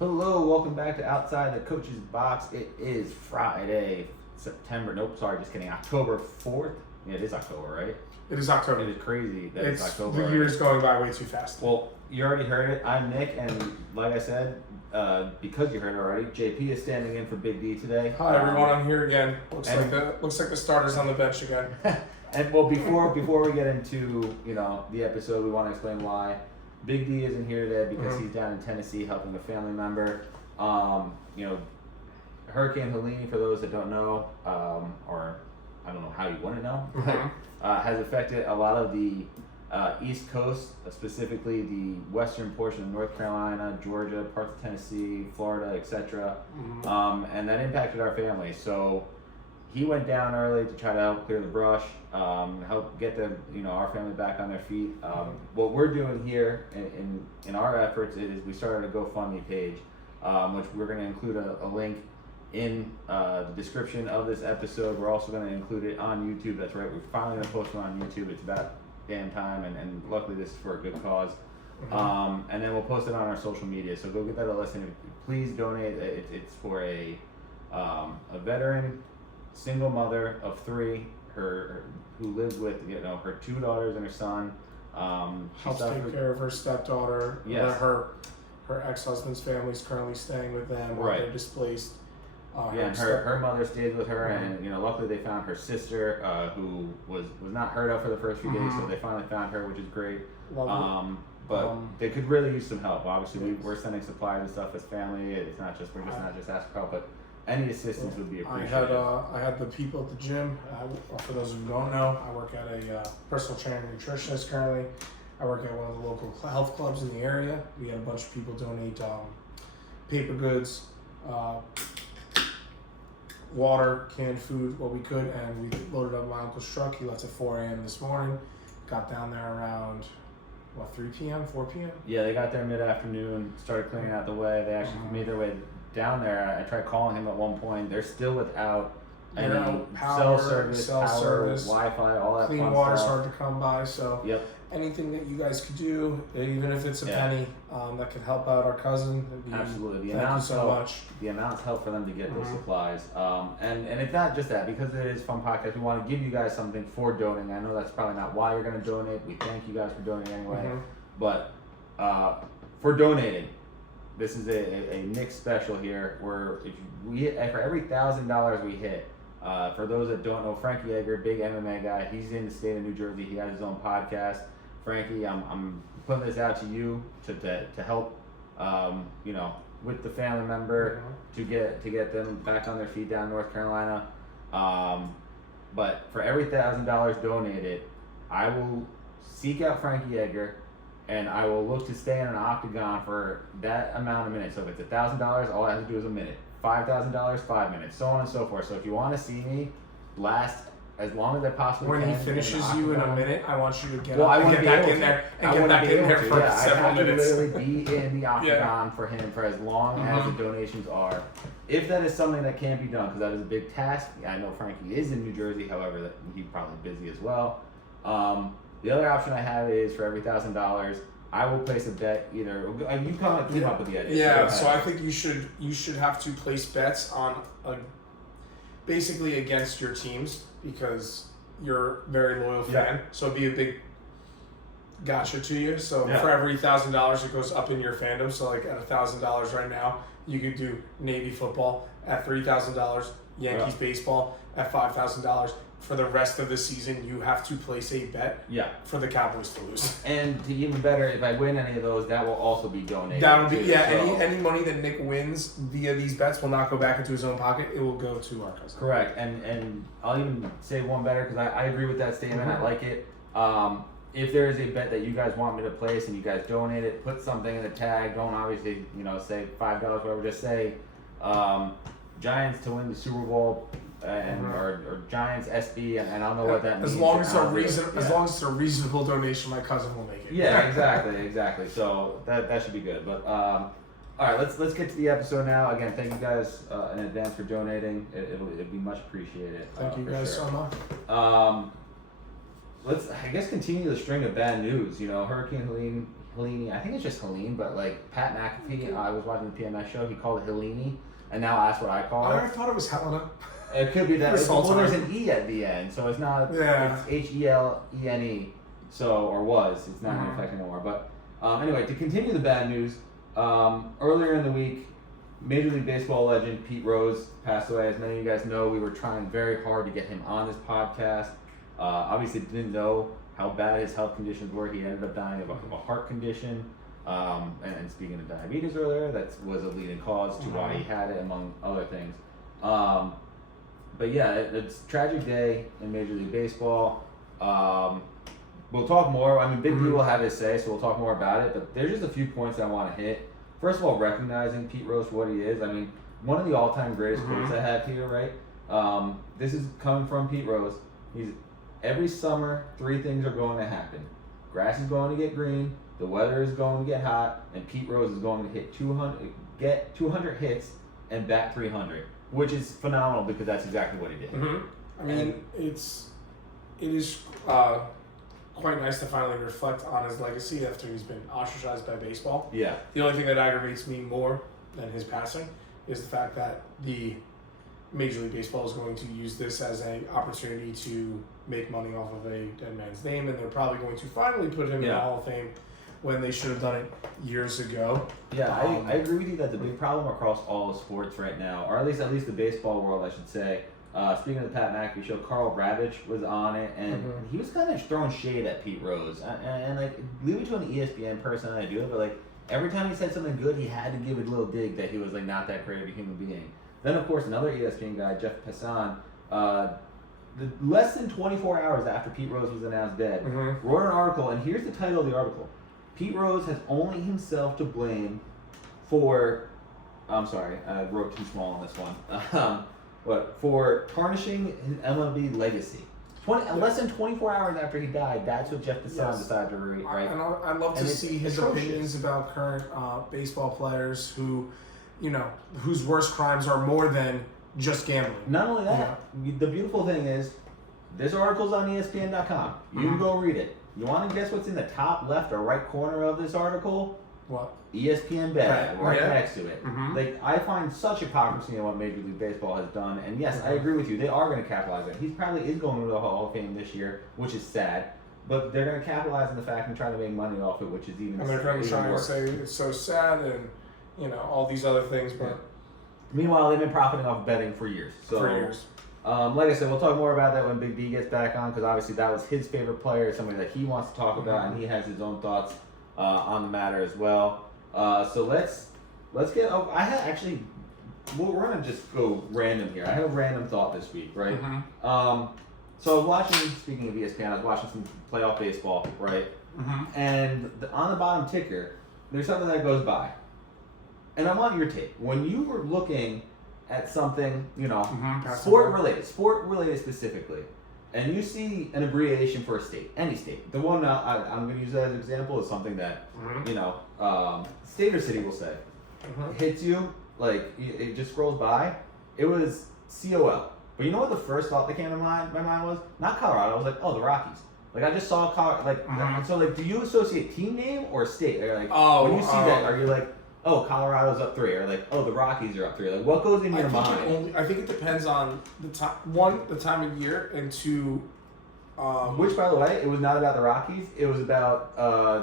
Hello, welcome back to Outside the Coach's Box. It is Friday, October 4th. Yeah, it is October, right? It is October. It is crazy that it's October. The year's going by way too fast. Well, you already heard it. I'm Nick, and like I said, because you heard it already, JP is standing in for Big D today. Hi everyone, I'm here again. Looks like the starter's on the bench again. And well, before we get into the episode, we want to explain why Big D isn't here today because he's down in Tennessee helping a family member. Hurricane Helene, for those that don't know, or I don't know how you want to know, has affected a lot of the East Coast, specifically the western portion of North Carolina, Georgia, parts of Tennessee, Florida, etc. And that impacted our family. So he went down early to try to help clear the brush, help get our family back on their feet. What we're doing here in our efforts is we started a GoFundMe page, which we're going to include a link in the description of this episode. We're also going to include it on YouTube. That's right, we're finally going to post it on YouTube. It's about damn time, and luckily this is for a good cause. And then we'll post it on our social media, so go get that a listen. Please donate. It's for a veteran single mother of 3 who lives with her 2 daughters and her son. Helps take care of her stepdaughter. Yes. Her ex-husband's family is currently staying with them while they're displaced. And her mother stayed with her, and luckily they found her sister, who was not heard of for the first few days, so they finally found her, which is great. But they could really use some help. Obviously, we're sending supplies and stuff as family. We're just not just asking for help, but any assistance would be appreciated. I had the people at the gym. For those who don't know, I work at a personal trainer and nutritionist currently. I work at one of the local health clubs in the area. We had a bunch of people donate paper goods, water, canned food, what we could, and we loaded up my uncle's truck. He left at 4 a.m. this morning. Got down there around 3 p.m., 4 p.m. Yeah, they got there mid-afternoon, started clearing out the way. They actually made their way down there. I tried calling him at one point. They're still without any power, cell service, Wi-Fi, all that clean fun water's stuff. hard to come by. So anything that you guys could do, even if it's a penny, that could help out our cousin. Absolutely. Thank you so much. The amount's help for them to get those supplies. And it's not just that, because it is Fun Podcast, we want to give you guys something for donating. I know that's probably not why you're going to donate. We thank you guys for donating anyway. But for donating, this is a Nick special here, where for every $1,000 we hit, for those that don't know, Frankie Edgar, big MMA guy, he's in the state of New Jersey. He has his own podcast. Frankie, I'm putting this out to you to help, with the family member to get them back on their feet down in North Carolina. But for every $1,000 donated, I will seek out Frankie Edgar, and I will look to stay in an octagon for that amount of minutes. So if it's $1,000, all I have to do is a minute. $5,000, 5 minutes, so on and so forth. So if you want to see me last as long as I possibly can. When he finishes you in a minute, I want you to get back in there and get back in there for several minutes. I have to literally be in the octagon for him for as long as the donations are. If that is something that can't be done, because that is a big task. I know Frankie is in New Jersey, however, that he's probably busy as well. The other option I have is for every $1,000, I will place a bet. Either you came up with the idea. Yeah, so I think you should have to place bets on basically against your teams, because you're a very loyal fan. So it'd be a big gotcha to you. So for every $1,000, it goes up in your fandom. So like at $1,000 right now, you could do Navy football. At $3,000, Yankees baseball. At $5,000. For the rest of the season, you have to place a bet for the Cowboys to lose. And to even better, if I win any of those, that will also be donated. That would be any money that Nick wins via these bets will not go back into his own pocket. It will go to our cousin. Correct. And I'll even say one better, because I agree with that statement. I like it. If there is a bet that you guys want me to place and you guys donate it, put something in the tag. Don't obviously say $5, whatever. Just say Giants to win the Super Bowl. Or Giants SB, and I don't know what that means. As long as it's a reasonable donation, my cousin will make it. Yeah, exactly. So that should be good. But all right, let's get to the episode now. Again, thank you guys in advance for donating. It'll be much appreciated. Thank you guys so much. Let's continue the string of bad news. Hurricane Helene. I think it's just Helene, but like Pat McAfee, I was watching the PMS show. He called it Helene, and now that's what I call I it. thought it was Helena. It could be that. It's Well, all there's time. an E at the end, so it's not. Yeah. It's HELENE. So or was. It's not in Mhm. effect anymore. But anyway, to continue the bad news, earlier in the week, Major League Baseball legend Pete Rose passed away. As many of you guys know, we were trying very hard to get him on this podcast. Obviously, didn't know how bad his health conditions were. He ended up dying of a heart condition. And speaking of diabetes earlier, that was a leading cause to why he had it, among other things. But yeah, it's a tragic day in Major League Baseball. We'll talk more. I mean, Big B will have his say, so we'll talk more about it. But there's just a few points I want to hit. First of all, recognizing Pete Rose for what he is. I mean, one of the all-time greatest quotes I have here, right? This is coming from Pete Rose. Every summer, 3 things are going to happen. Grass is going to get green, the weather is going to get hot, and Pete Rose is going to get 200 hits and bat 300, which is phenomenal because that's exactly what he did. I mean, it is quite nice to finally reflect on his legacy after he's been ostracized by baseball. Yeah. The only thing that aggravates me more than his passing is the fact that the Major League Baseball is going to use this as an opportunity to make money off of a dead man's name, and they're probably going to finally put him in the Hall of Fame when they should have done it years ago. Yeah, I agree with you. That's a big problem across all of sports right now, or at least the baseball world, I should say. Speaking of the Pat McAfee show, Carl Ravitch was on it, and he was kind of throwing shade at Pete Rose. And like, leave it to an ESPN person to do it, but like, every time he said something good, he had to give it a little dig that he was like not that great of a human being. Then, of course, another ESPN guy, Jeff Passan, less than 24 hours after Pete Rose was announced dead, wrote an article, and here's the title of the article. Pete Rose has only himself to blame for, I'm sorry, I wrote too small on this one, for tarnishing his MLB legacy. Less than 24 hours after he died, that's what Jeff Passan decided to read, right? And I'd love to see his opinions about current baseball players who, whose worst crimes are more than just gambling. Not only that, the beautiful thing is, this article's on ESPN.com. You can go read it. You want to guess what's in the top left or right corner of this article? What? ESPN Bet, right next to it. Like, I find such hypocrisy in what Major League Baseball has done, and yes, I agree with you. They are going to capitalize on it. He probably is going to the Hall of Fame this year, which is sad, but they're going to capitalize on the fact and try to make money off it, which is even. And they're going to try and say it's so sad and all these other things, but meanwhile, they've been profiting off betting for years. Like I said, we'll talk more about that when Big B gets back on, because obviously that was his favorite player, somebody that he wants to talk about, and he has his own thoughts on the matter as well. So let's get. I had actually. We're gonna just go random here. I have a random thought this week, right? So I was watching. Speaking of ESPN, I was watching some playoff baseball, right? And on the bottom ticker, there's something that goes by, and I want your take. When you were looking at something, sport related specifically, and you see an abbreviation for a state, any state. The one I'm going to use as an example is something that, state or city will say. Hits you, like, it just scrolls by. It was COL. But you know what the first thought that came to my mind was? Not Colorado. I was like, oh, the Rockies. Like, I just saw Colorado. So, like, do you associate team name or state? Or, like, when you see that, are you like, oh, Colorado's up 3, or like, oh, the Rockies are up 3. Like, what goes in your mind? I think it depends on the time. One, the time of year, and two. Which, by the way, it was not about the Rockies. It was about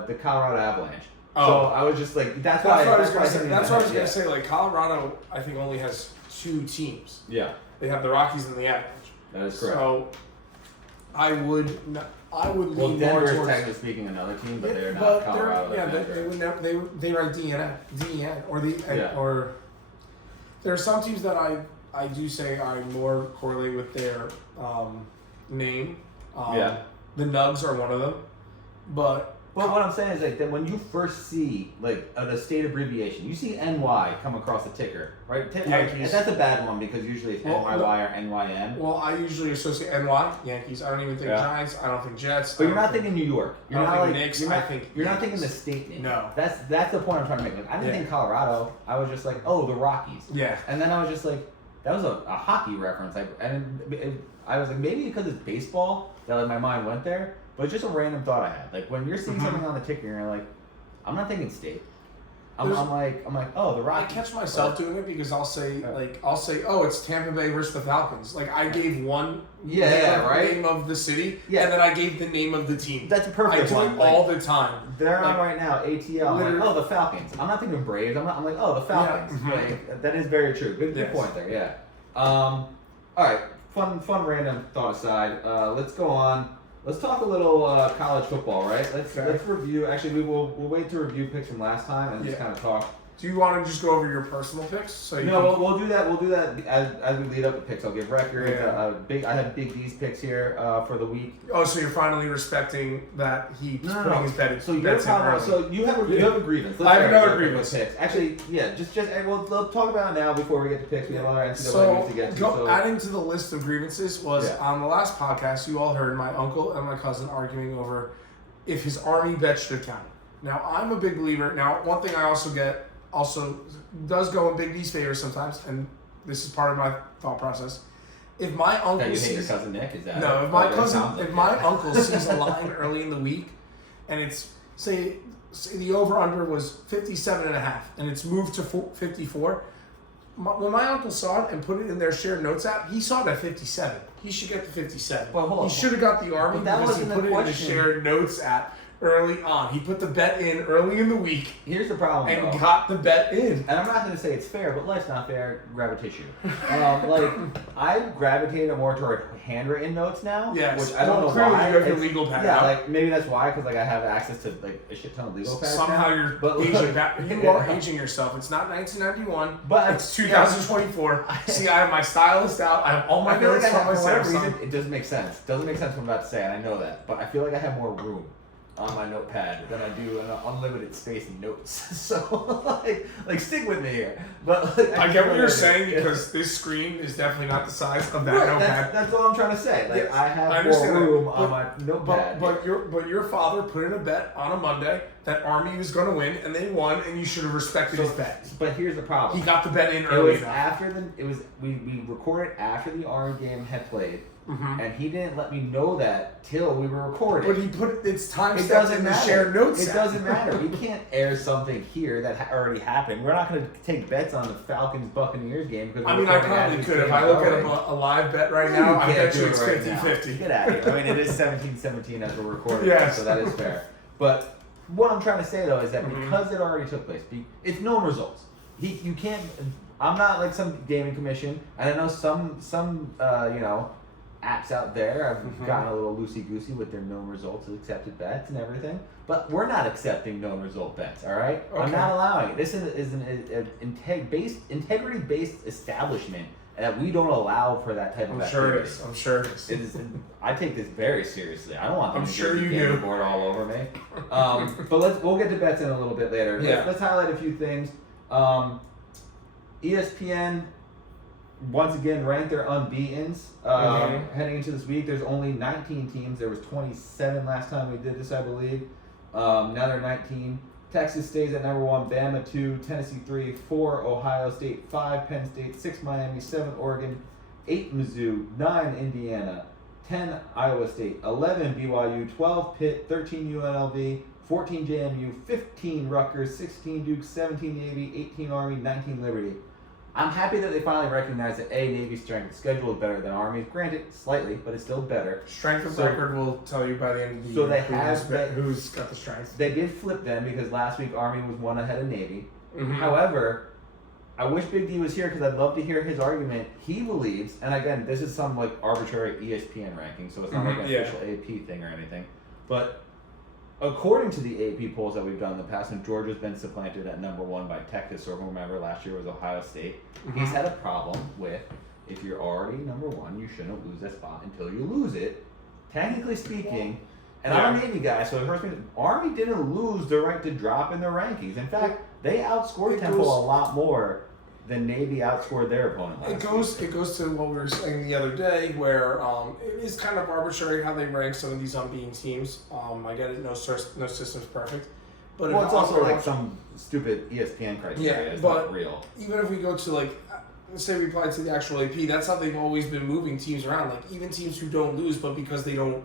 the Colorado Avalanche. So I was just like, that's what I was gonna say. That's what I was gonna say. Like, Colorado, I think only has 2 teams. Yeah. They have the Rockies and the Avalanche. That is correct. So I would lean Denver more is towards, technically speaking another team, but they're not Colorado. They are DN or there are some teams that I do say I more correlate with their name. The Nugs are one of them, but what I'm saying is like that when you first see like a state abbreviation, you see NY come across the ticker, right? Yankees. That's a bad one because usually it's NYY or NYM. Well, I usually associate NY, Yankees. I don't even think Giants. I don't think Jets. But you're not thinking New York. You're not think like Knicks. You're not thinking the state name. No. That's the point I'm trying to make. Like, I didn't think Colorado. I was just like, oh, the Rockies. Yeah. And then I was just like, that was a hockey reference. I was like, maybe because it's baseball that like my mind went there. But it's just a random thought I had. Like when you're seeing something on the ticker, and you're like, I'm not thinking state. I'm like, oh, the I Rockies. catch myself doing it because I'll say, oh, it's Tampa Bay versus the Falcons. Like, I gave one name of the city, and then I gave the name of the team. That's a perfect one. I do it all the time. They're on right now, ATL. I'm like, oh, the Falcons. I'm not thinking Braves. I'm like, oh, the Falcons. Yeah. Like, that is very true. Good point there, yeah. All right, fun random thought aside. Let's go on. Let's talk a little college football, right? Let's review. Actually, we'll wait to review picks from last time and just kind of talk. Do you want to just go over your personal picks? We'll do that. We'll do that as we lead up the picks. I'll give records. I have Big D's picks here for the week. Oh, so you're finally respecting that he's putting his bet in. So you're talking. So you have a grievance. I have another grievance. Picks. Actually, we'll talk about it now before we get to picks. We have a lot of NCAA news to get to. So adding to the list of grievances was on the last podcast. You all heard my uncle and my cousin arguing over if his Army bet should have counted. Now I'm a big believer. Now one thing I also does go in Big D's favor sometimes, and this is part of my thought process. If my uncle that you hate your cousin Nick, is that no? If my uncle sees a line early in the week, and it's say the over under was 57.5, and it's moved to 54. When my uncle saw it and put it in their shared notes app, he saw it at 57. He should get the 57. Well, hold on. He should have got the Army because he put it in the shared notes app early on. He put the bet in early in the week. Here's the problem, and got the bet in. And I'm not going to say it's fair, but life's not fair. Gravitation. I gravitated more toward handwritten notes now. Yes. Which I don't know clearly why. You have your legal pad. Yeah, like maybe that's why, because I have access to a shit ton of legal pads. Somehow you're aging. You are aging yourself. It's not 1991, but it's 2024. See, I have my stylist out. I have all my notes from my Samsung. It doesn't make sense. Doesn't make sense what I'm about to say, and I know that. But I feel like I have more room on my notepad than I do in unlimited space in notes. So like stick with me here. But I get what you're saying because this screen is definitely not the size of that notepad. That's all I'm trying to say. Like I have more room on my notepad. But your father put in a bet on a Monday that Army was going to win, and they won, and you should have respected his bet. But here's the problem. He got the bet in early. We recorded after the Army game had played. Mm-hmm. And he didn't let me know that till we were recording. But he put its timestamp in the shared notes. It doesn't matter. We can't air something here that already happened. We're not going to take bets on the Falcons Buccaneers game because I probably could. If I look at a live bet right now, I bet you it's 50-50. Get out of here. I mean, it is 17-17 as we're recording, yes. So that is fair. But what I'm trying to say though is that because it already took place, it's known results. You can't. I'm not like some gaming commission, and I know some apps out there have gotten a little loosey-goosey with their known results, accepted bets and everything. But we're not accepting known result bets, all right? Okay. I'm not allowing it. This is an integrity-based establishment that we don't allow for that type of activity. I'm sure it is. I take this very seriously. I don't want them to get the board all over me. But we'll get to bets in a little bit later. Yeah. Let's highlight a few things. ESPN once again ranked their unbeatens heading into this week. There's only 19 teams. There was 27 last time we did this, I believe. Now they're 19. Texas stays at number 1, Bama 2, Tennessee 3, 4, Ohio State 5, Penn State 6, Miami 7, Oregon 8, Mizzou 9, Indiana 10, Iowa State 11, BYU 12, Pitt 13, UNLV 14, JMU 15, Rutgers 16, Duke 17, Navy 18, Army 19, Liberty. I'm happy that they finally recognize that Navy's strength of schedule is better than Army's. Granted, slightly, but it's still better. Strength of record will tell you by the end of the year. So they have who's got the strength. They did flip them because last week Army was one ahead of Navy. Mm-hmm. However, I wish Big D was here because I'd love to hear his argument. He believes, and again, this is some like arbitrary ESPN ranking, so it's not like an official AP thing or anything. But according to the AP polls that we've done in the past, and Georgia's been supplanted at number 1 by Texas or whomever last year was Ohio State. Mm-hmm. He's had a problem with if you're already number 1, you shouldn't lose that spot until you lose it. Technically speaking, and I'm a Navy guy, so the first thing, Army didn't lose the right to drop in their rankings. In fact, they outscored Temple a lot more than Navy outscored their opponent last week. It goes to what we were saying the other day, where it is kind of arbitrary how they rank some of these unbeaten teams. I get it, no system's perfect. But it's also like some stupid ESPN criteria. Yeah, it's but not real. Even if we go to let's say we apply to the actual AP, that's how they've always been moving teams around. Like even teams who don't lose, but because they don't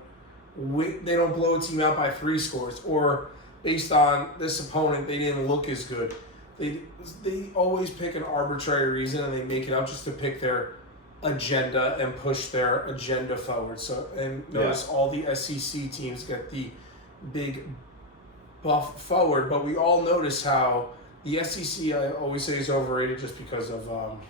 blow a team out by 3 scores, or based on this opponent, they didn't look as good. They always pick an arbitrary reason and they make it up just to pick their agenda and push their agenda forward. So, and notice all the SEC teams get the big buff forward, but we all notice how the SEC, I always say, is overrated just because of,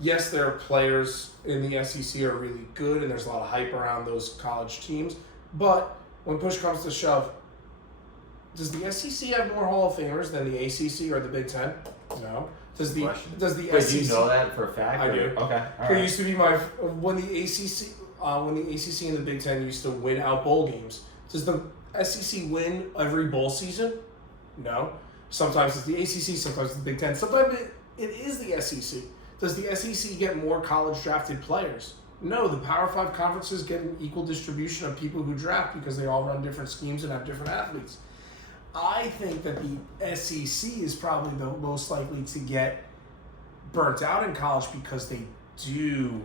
yes, their players in the SEC are really good and there's a lot of hype around those college teams, but when push comes to shove, does the SEC have more Hall of Famers than the ACC or the Big Ten? No. Does the Wait, SEC? do you know that for a fact? I do. Okay. All It right. used to be when the ACC and the Big Ten used to win out bowl games. Does the SEC win every bowl season? No. Sometimes it's the ACC, sometimes it's the Big Ten. Sometimes it is the SEC. Does the SEC get more college drafted players? No. The Power 5 conferences get an equal distribution of people who draft because they all run different schemes and have different athletes. I think that the SEC is probably the most likely to get burnt out in college because they do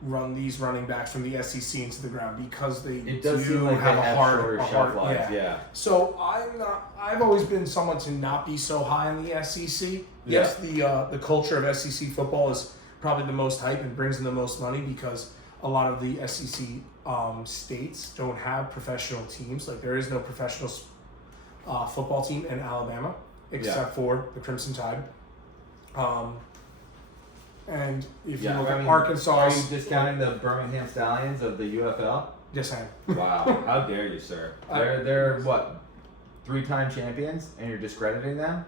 run these running backs from the SEC into the ground because they seem like have they a shorter hard shelf lives, yeah. So I've always been someone to not be so high in the SEC. Yes, the culture of SEC football is probably the most hype and brings in the most money because a lot of the SEC states don't have professional teams. Like there is no professional football team in Alabama except for the Crimson Tide. And if you look at Arkansas, are you discounting the Birmingham Stallions of the UFL? Yes, I am. Wow. How dare you, sir? They're what, 3-time champions, and you're discrediting them?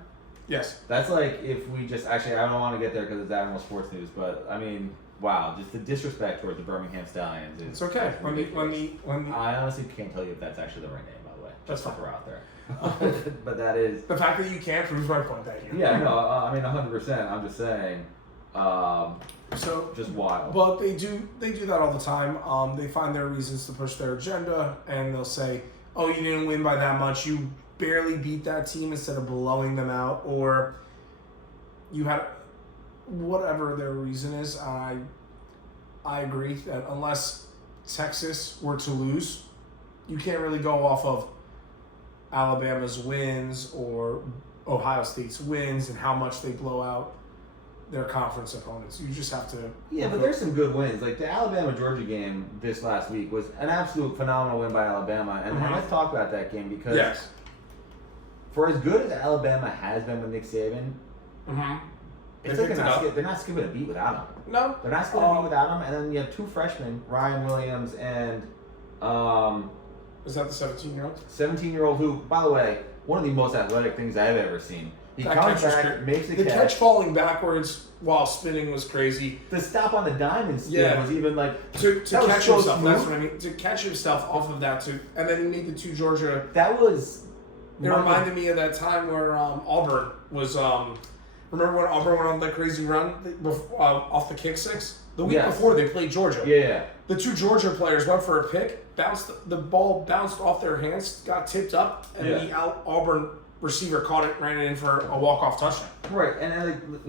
Yes. That's like if we just actually, I don't want to get there because it's Animal Sports News, but I mean, wow, just the disrespect towards the Birmingham Stallions is. It's okay. When I honestly can't tell you if that's actually the right name, by the way. That's Just fine. we're out there. But that is. The fact that you can't proves my point. That you. Yeah, no, I mean 100%. I'm just saying. So just wild. But they do that all the time. They find their reasons to push their agenda, and they'll say, "Oh, you didn't win by that much. You barely beat that team instead of blowing them out, or you had whatever their reason is." I agree that unless Texas were to lose, you can't really go off of Alabama's wins or Ohio State's wins and how much they blow out their conference opponents. You just have to. Yeah, but there's some good wins. Like the Alabama-Georgia game this last week was an absolute phenomenal win by Alabama. And let's talk about that game because for as good as Alabama has been with Nick Saban, it's like they're not skipping a beat without him. No. They're not skipping a beat without him. And then you have two freshmen, Ryan Williams and is that the 17-year-old? 17-year-old who, by the way, one of the most athletic things I've ever seen. He comes back, makes a catch. The catch. catch falling backwards while spinning was crazy. The stop on the diamond spin was even like to catch so himself. smooth. That's what I mean. To catch himself off of that too, and then he made the two Georgia. That was. It reminded me of that time where Auburn was. Remember when Auburn went on that crazy run off the kick six? The week before they played Georgia. Yeah. The two Georgia players went for a pick. The ball bounced off their hands, got tipped up, and the Auburn receiver caught it, ran it in for a walk-off touchdown. Right, and like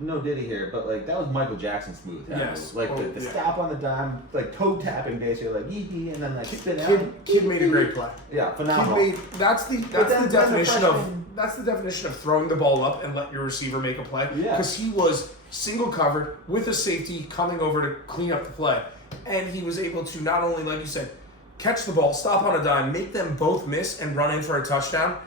no Diddy here, but like that was Michael Jackson smooth. Yes, like the stop on the dime, like toe tapping basically, like yee and then like spin out. Kid made a great play. Yeah, phenomenal. That's the definition of throwing the ball up and let your receiver make a play. Yeah, because he was single covered with a safety coming over to clean up the play, and he was able to not only, like you said, catch the ball, stop on a dime, make them both miss, and run in for a touchdown.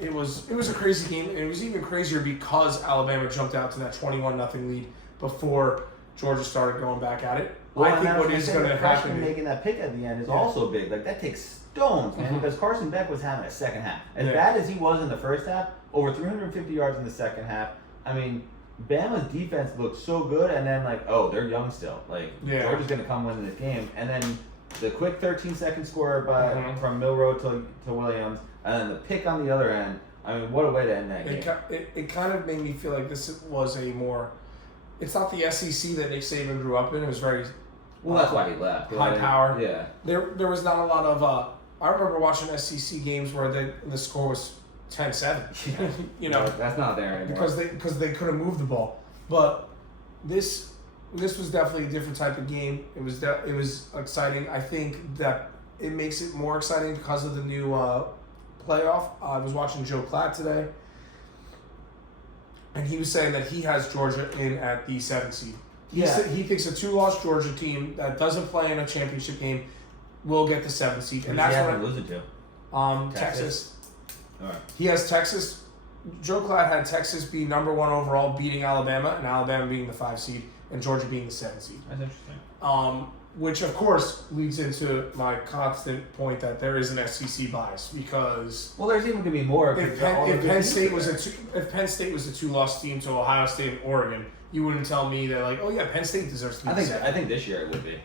It was a crazy game, and it was even crazier because Alabama jumped out to that 21-0 lead before Georgia started going back at it. Well, I think what is going to happen making that pick at the end is also big. Like that takes stones, man, because Carson Beck was having a second half. As bad as he was in the first half, over 350 yards in the second half. I mean, Bama's defense looked so good, and then they're young still. Georgia's going to come win this game, and then the quick 13-second score from Milroe to Williams, and then the pick on the other end. I mean, what a way to end that game. It kind of made me feel like this was a more. It's not the SEC that Nick Saban grew up in. It was very. Well, that's why he left. High power. Yeah. There was not a lot of. I remember watching SEC games where the score was 10-7. Yeah. That's not there anymore. Because they couldn't move the ball, but this was definitely a different type of game. It was exciting. I think that it makes it more exciting because of the new playoff. I was watching Joe Platt today, and he was saying that he has Georgia in at the 7th seed. He thinks a 2-loss Georgia team that doesn't play in a championship game will get the 7th seed, and that's what lose it to. Texas. All right. He has Texas. Joe Clatt had Texas be number 1 overall, beating Alabama, and Alabama being the 5 seed, and Georgia being the 7 seed. That's interesting. Which of course leads into my constant point that there is an SEC bias because There's even gonna be more. if Penn State was a 2-loss team to Ohio State and Oregon, you wouldn't tell me that like, oh yeah, Penn State deserves to be. I think this year it would be.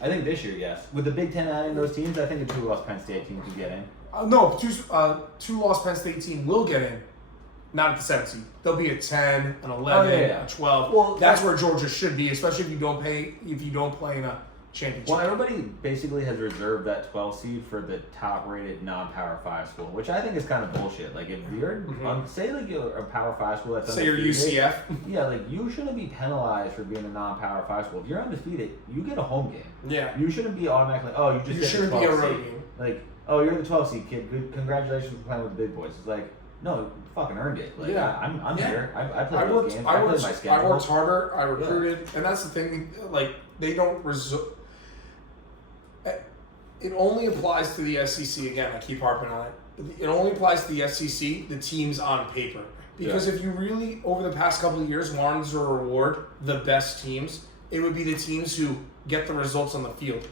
I think this year, yes. With the Big Ten adding those teams, I think a 2-loss Penn State team could get in. No, 2-loss Penn State team will get in. Not at the 7th seed. They'll be a 10, an 11, a 12. Well, that's where Georgia should be, especially if you don't play in a championship. Well, everybody basically has reserved that 12 seed for the top-rated non-Power 5 school, which I think is kind of bullshit. Like, if you're say like you're a Power 5 school that's you're undefeated, UCF. Yeah, like you shouldn't be penalized for being a non-Power 5 school. If you're undefeated, you get a home game. Yeah. You shouldn't be automatically. Oh, you just shouldn't get be the a 12 road seed. game. Like, oh, you're the 12 seed kid. Good, congratulations for playing with the big boys. It's like, no, you fucking earned it. Like, Yeah. I'm here. I played I those worked. games. I played my schedule. worked harder. I recruited, and that's the thing. Like they don't It only applies to the SEC. Again, I keep harping on it. It only applies to the SEC, the teams on paper. Because if you really, over the past couple of years, wanted to reward the best teams, it would be the teams who get the results on the field.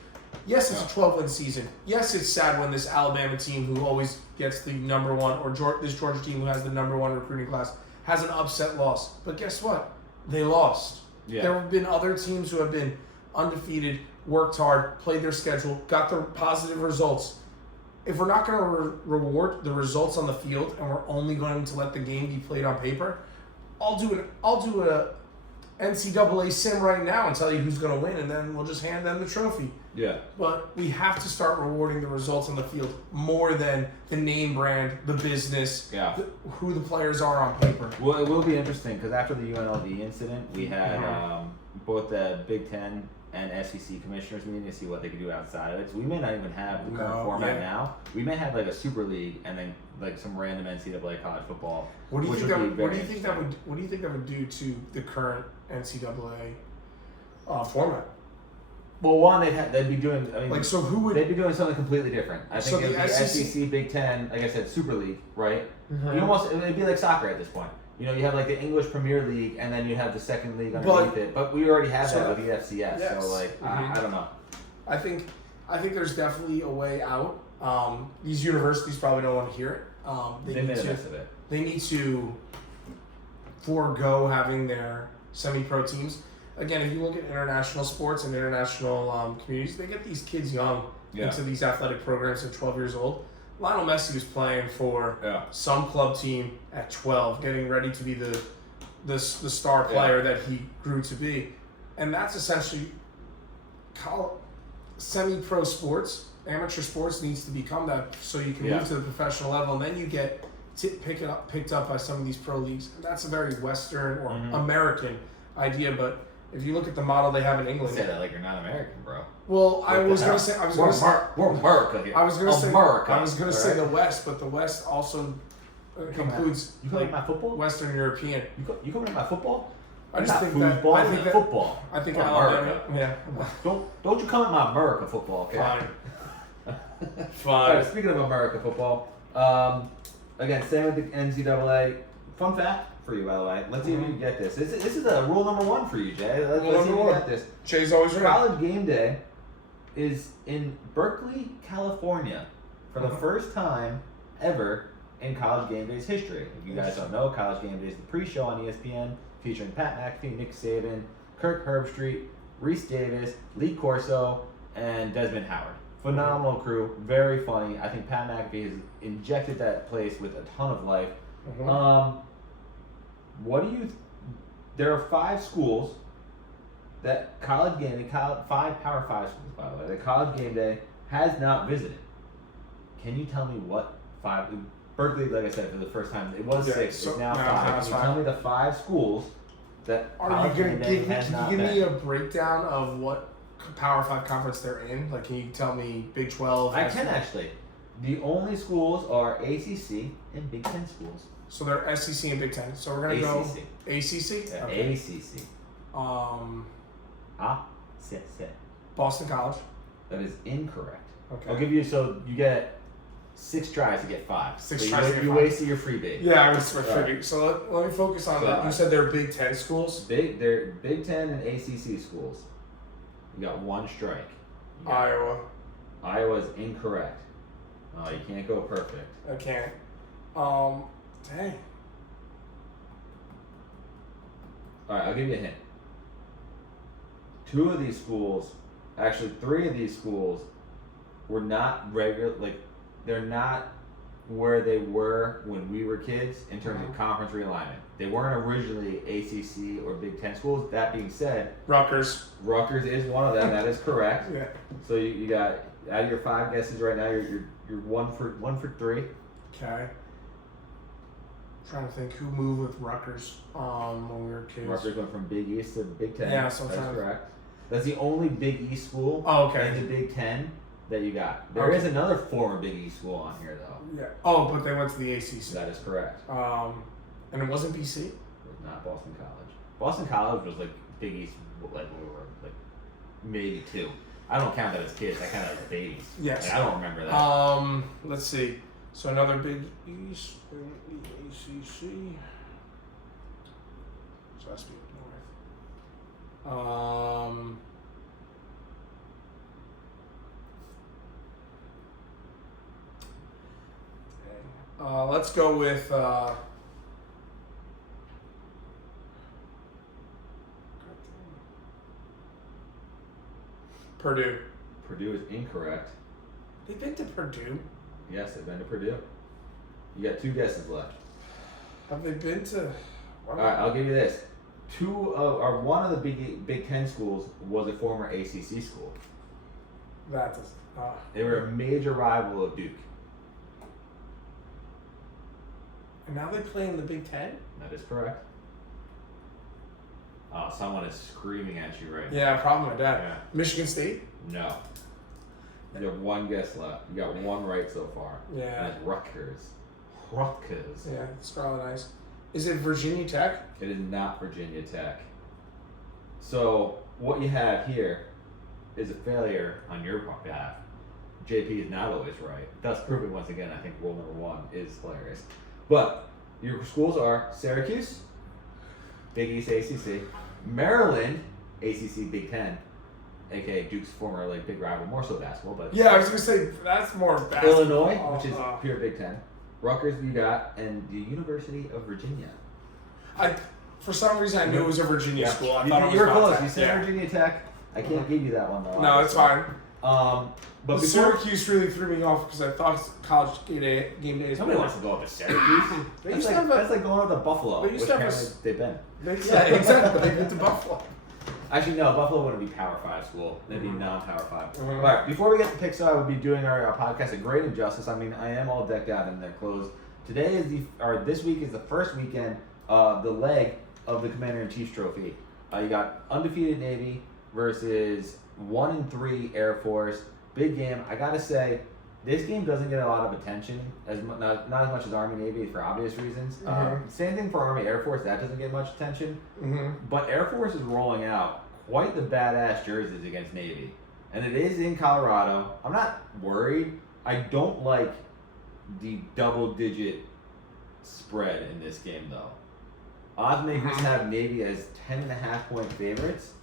Yes, it's a 12-win season. Yes, it's sad when this Alabama team, who always gets the number 1, or this Georgia team, who has the number 1 recruiting class, has an upset loss. But guess what? They lost. Yeah. There have been other teams who have been undefeated, worked hard, played their schedule, got the positive results. If we're not going to reward the results on the field, and we're only going to let the game be played on paper, I'll do a NCAA sim right now and tell you who's going to win, and then we'll just hand them the trophy. Yeah. But we have to start rewarding the results on the field more than the name brand, the business, who the players are on paper. Well, it will be interesting because after the UNLV incident, we had both the Big Ten and SEC commissioners meeting to see what they could do outside of it. So we may not even have the current format now. We may have like a Super League and then like some random NCAA college football. What do you think that would do to the current NCAA format? Well, one, they'd be doing. I mean, like, so who would they'd be doing something completely different? I think it would be SEC, Big Ten, like I said, Super League, right? You almost it'd be like soccer at this point. You know, you have like the English Premier League, and then you have the second league underneath it. But we already have that with the FCS. Yes. So like, I don't know. I think there's definitely a way out. These universities probably don't want to hear it. They made a mess of it. They need to forego having their semi-pro teams. Again, if you look at international sports and international communities, they get these kids young into these athletic programs at 12 years old. Lionel Messi was playing for some club team at 12, getting ready to be the star player that he grew to be. And that's essentially semi-pro sports. Amateur sports needs to become that so you can move to the professional level, and then you get picked up by some of these pro leagues. And that's a very Western or American idea, but if you look at the model they have in England, say that like you're not American, bro. Well, I was gonna say we're America here. I was gonna say right? the West, but the West also includes you coming my football? Western European. You coming to my football? I just think football. I think football. I think Alabama. Yeah. Don't you come at my America football? Okay. Fine. All right, speaking of America football, again, same with the NCAA. Fun fact for you, by the way. Let's see if you can get this. This is a rule number 1 for you, Jay. Let's see if you can get this. Jay's always right. College game day is in Berkeley, California, for the first time ever in College Game Day's history. If you guys don't know, College Game Day is the pre-show on ESPN featuring Pat McAfee, Nick Saban, Kirk Herbstreit, Reese Davis, Lee Corso, and Desmond Howard. Phenomenal crew, very funny. I think Pat McAfee has injected that place with a ton of life. What do you? There are 5 schools that College Game Day, 5 Power 5 schools, by the way, that College Game Day has not visited. Can you tell me what 5? Berkeley, like I said, for the first time, it was 6. So it's now 5. Can you tell me the 5 schools that College Game Day has not been? Give me a breakdown of what Power 5 conference they're in? Like, can you tell me Big 12? I can actually. The only schools are ACC and Big Ten schools. So they're SEC and Big Ten. So we're gonna go ACC. ACC. Yeah, Okay. ACC. Se. Boston College. That is incorrect. Okay. I'll give you, so you get 6 tries to get 5. Six so tries to get you 5. wasted your freebie. Yeah, I was Right. figuring. So let me focus on So, that. You said they're Big Ten schools. They're Big Ten and ACC schools. You got 1 strike. You got- Iowa. Iowa's incorrect. Oh, you can't go perfect. I can't. Dang. All right, I'll give you a hint. 2 of these schools, actually 3 of these schools, were not regular. Like, they're not where they were when we were kids in terms of conference realignment. They weren't originally ACC or Big Ten schools. That being said, Rutgers. Rutgers is one of them. That is correct. Yeah. So you got, out of your 5 guesses right now, you're 1 for 3. Okay. Trying to think who moved with Rutgers when we were kids. Rutgers went from Big East to Big Ten. Yeah, so I'm that's trying to- correct. That's the only Big East school Oh, okay. in the Big Ten that you got. There Okay. is another former Big East school on here, though. Yeah. Oh, but they went to the ACC. That is correct. And it wasn't BC. It was not Boston College. Boston College was like Big East, like when we were like maybe 2. I don't count that as kids. I count that as babies. Yes. Like, I don't remember that. Let's see. So another Big East in the ACC. So that's Big North. Let's go with Purdue. Purdue is incorrect. They've been to Purdue. Yes, they've been to Purdue. You got 2 guesses left. Have they been to? All right, I'll give you this. 2 or 1 of the Big Ten schools was a former ACC school. That does. They were a major rival of Duke. And now they play in the Big Ten. That is correct. Oh, someone is screaming at you right now. Yeah, probably my dad. Yeah. Michigan State. No. You have 1 guess left. You got 1 right so far. Yeah. And it's Rutgers. Rutgers. Yeah, Scarlet Ice. Is it Virginia Tech? It is not Virginia Tech. So what you have here is a failure on your behalf. JP is not always right. Thus proving once again, I think rule number 1 is hilarious. But your schools are Syracuse, Big East ACC, Maryland, ACC Big Ten, aka Duke's former like big rival, more so basketball, but Yeah, I was gonna say that's more basketball. Illinois, which is pure Big Ten, Rutgers you got, and the University of Virginia. For some reason, I knew it was a Virginia school. I you, thought it was you were not close. that. You said Yeah. Virginia Tech. I can't give you that one though. No, it's fine. But But before, Syracuse really threw me off because I thought college game day is somebody more. wants to go up to Syracuse. They that's, used to like, have a- that's like going up to Buffalo, they which used to have a apparently they've been. Yeah, exactly. They went to Buffalo. Actually, no, Buffalo wouldn't be Power 5 school. They'd be Mhm. non-Power 5. Mhm. All right, before we get to Pixar, I would be doing our podcast a great injustice. I mean, I am all decked out in their clothes. Today is this week is the first weekend, the leg of the Commander-in-Chief's trophy. You got undefeated Navy versus 1-3 Air Force. Big game. I gotta say, this game doesn't get a lot of attention, not as much as Army Navy for obvious reasons. Mhm. Same thing for Army Air Force. That doesn't get much attention. Mm-hmm. But Air Force is rolling out quite the badass jerseys against Navy. And it is in Colorado. I'm not worried. I don't like the double-digit spread in this game, though. Oddsmakers have Navy as 10.5-point favorites.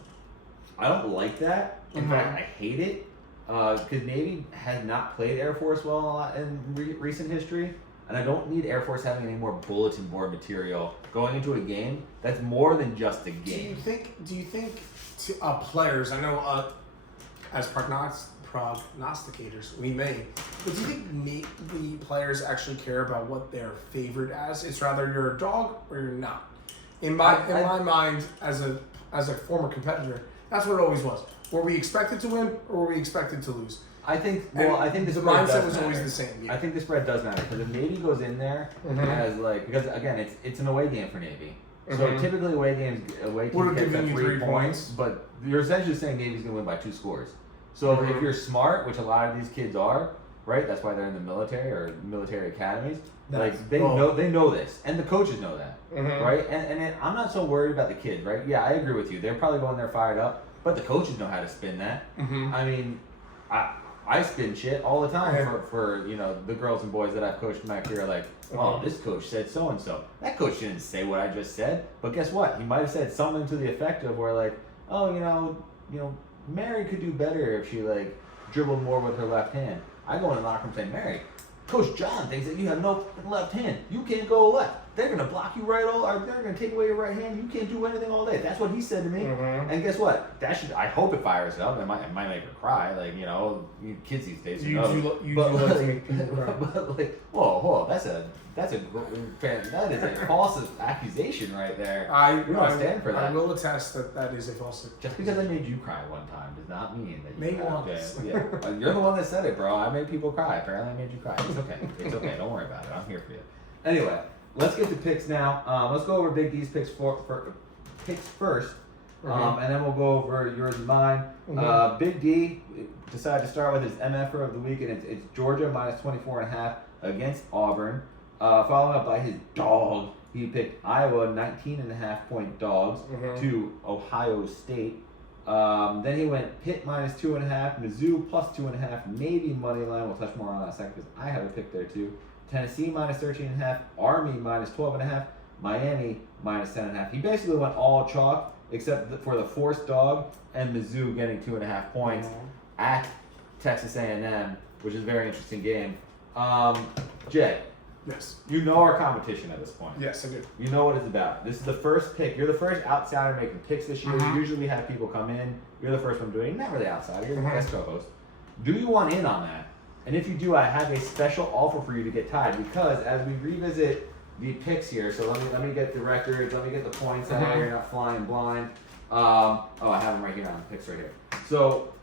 I don't like that. In fact, I hate it. Because Navy has not played Air Force well a lot in recent history. And I don't need Air Force having any more bulletin board material going into a game that's more than just a game. Do you think players? I know as prognosticators we may, but do you think the players actually care about what they're favored as? It's rather you're a dog or you're not. In my mind, as a former competitor, that's what it always was. Were we expected to win or were we expected to lose? I think the the spread mindset does was matter. always the same. Yeah. I think the spread does matter because if Navy goes in there as because again it's an away game for Navy. So typically away teams Would've get given that you 3 3 points, but you're essentially saying Navy's gonna win by 2 scores. So if you're smart, which a lot of these kids are, right? That's why they're in the military or military academies. That's- Like they know this, and the coaches know that, right? And I'm not so worried about the kids, right? Yeah, I agree with you. They're probably going there fired up, but the coaches know how to spin that. I mean, I spin shit all the time for the girls and boys that I've coached in my career. Like, oh, this coach said so and so. That coach didn't say what I just said, but guess what? He might have said something to the effect of where like, oh, Mary could do better if she like dribbled more with her left hand. I go in the locker room saying, Mary, Coach John thinks that you have no left hand. You can't go left. They're gonna block you right all. Or they're gonna take away your right hand. You can't do anything all day. That's what he said to me. And guess what? I hope it fires it up. It might make her cry. Like kids these days. You do like to make people cry. But like, whoa, that is a false accusation right there. We don't stand for that. I will attest that is a false accusation. Just because I made you cry one time does not mean that you Maybe cried. once. Yeah. You're the one that said it, bro. I made people cry. Apparently, I made you cry. It's okay. It's okay. Don't worry about it. I'm here for you. Anyway, let's get to picks now. Let's go over Big D's picks first, and then we'll go over yours and mine. Big D decided to start with his MFer of the week, and it's Georgia minus 24.5 against Auburn. Following up by his dog, he picked Iowa 19.5 point dogs to Ohio State. Then he went Pitt minus 2.5, Mizzou plus 2.5, Navy money line. We'll touch more on that in a second because I have a pick there too. Tennessee minus 13.5, Army minus 12.5, Miami minus 10.5. He basically went all chalk except for the forced dog and Mizzou getting 2.5 points at Texas A&M, which is a very interesting game. Jay. Yes. You know our competition at this point. Yes, I do. You know what it's about. This is the first pick. You're the first outsider making picks this year. Usually we have people come in. You're the first one doing it. You're not really outsider. You're the guest co-host. Do you want in on that? And if you do, I have a special offer for you to get tied because as we revisit the picks here, so let me get the records. Let me get the points out there. You're not flying blind. I have them right here on the picks right here. So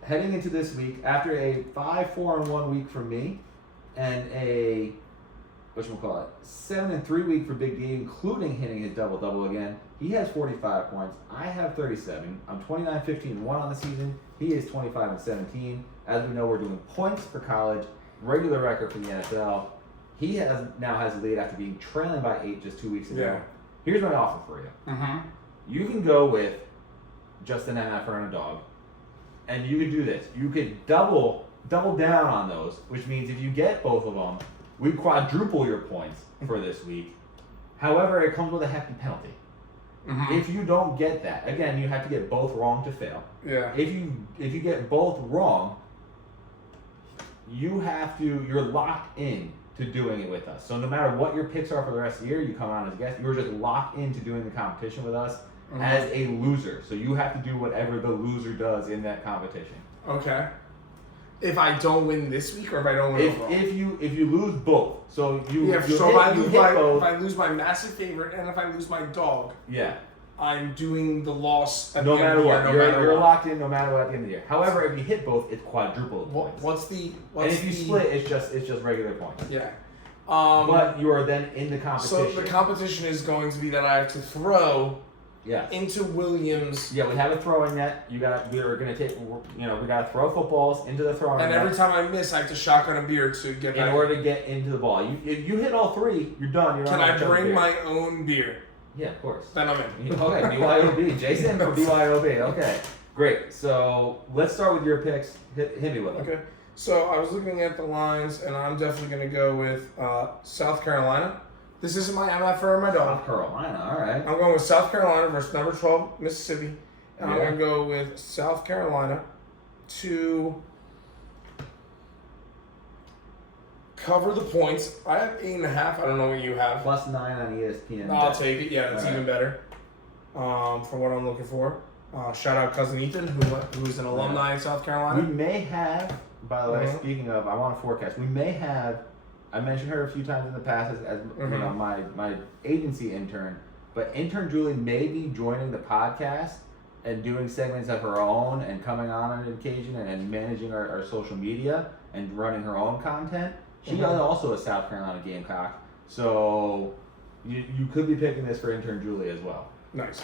heading into this week, after a 5-4-1 week for me and a 7-3 week for Big D, including hitting his double again. He has 45 points. I have 37. I'm 29-15-1 on the season. He is 25-17. As we know, we're doing points for college, regular record for the NFL. He now has the lead after being trailing by 8 just 2 weeks ago. Yeah. Here's my offer for you. You can go with just an MFer and a dog, and you could do this. You could double down on those, which means if you get both of them, we quadruple your points for this week. However, it comes with a hefty penalty. If you don't get that, again, you have to get both wrong to fail. Yeah. If you get both wrong, you're locked in to doing it with us. So no matter what your picks are for the rest of the year, you come on as a guest, you're just locked into doing the competition with us as a loser. So you have to do whatever the loser does in that competition. Okay. If I don't win this week, or if I don't win overall? If you lose both, so if I lose my massive favorite and if I lose my dog, I'm doing the loss at no the end matter of the what. year. You're locked in no matter what at the end of the year. However, if you hit both, it's quadruple the points. What's and if you split, it's just regular points. Yeah. But you are then in the competition. So the competition is going to be that I have to throw into Williams. Yeah, we have a throwing net. We gotta throw footballs into the throwing net. And every time I miss, I have to shotgun a beer to get back. In order to get into the ball. If you hit all three, you're done. Can I bring my own beer? Yeah, of course. Then I'm in. Okay, BYOB. Jason for BYOB. Okay, great. So let's start with your picks. Hit me with them. Okay. So I was looking at the lines, and I'm definitely going to go with South Carolina. This isn't my MFer or my dog. South Carolina, all right. I'm going with South Carolina versus number 12, Mississippi. And I'm going to go with South Carolina to cover the points. I have 8.5. I don't know what you have. +9 on ESPN. I'll take it. Yeah, that's even better. For what I'm looking for. Shout out cousin Ethan, who's an alumni in South Carolina. We may have, by the way, speaking of, I want to forecast. We may have. I mentioned her a few times in the past as my agency intern, but intern Julie may be joining the podcast and doing segments of her own and coming on occasion and managing our social media and running her own content. She is also a South Carolina Gamecock, so you could be picking this for intern Julie as well. Nice.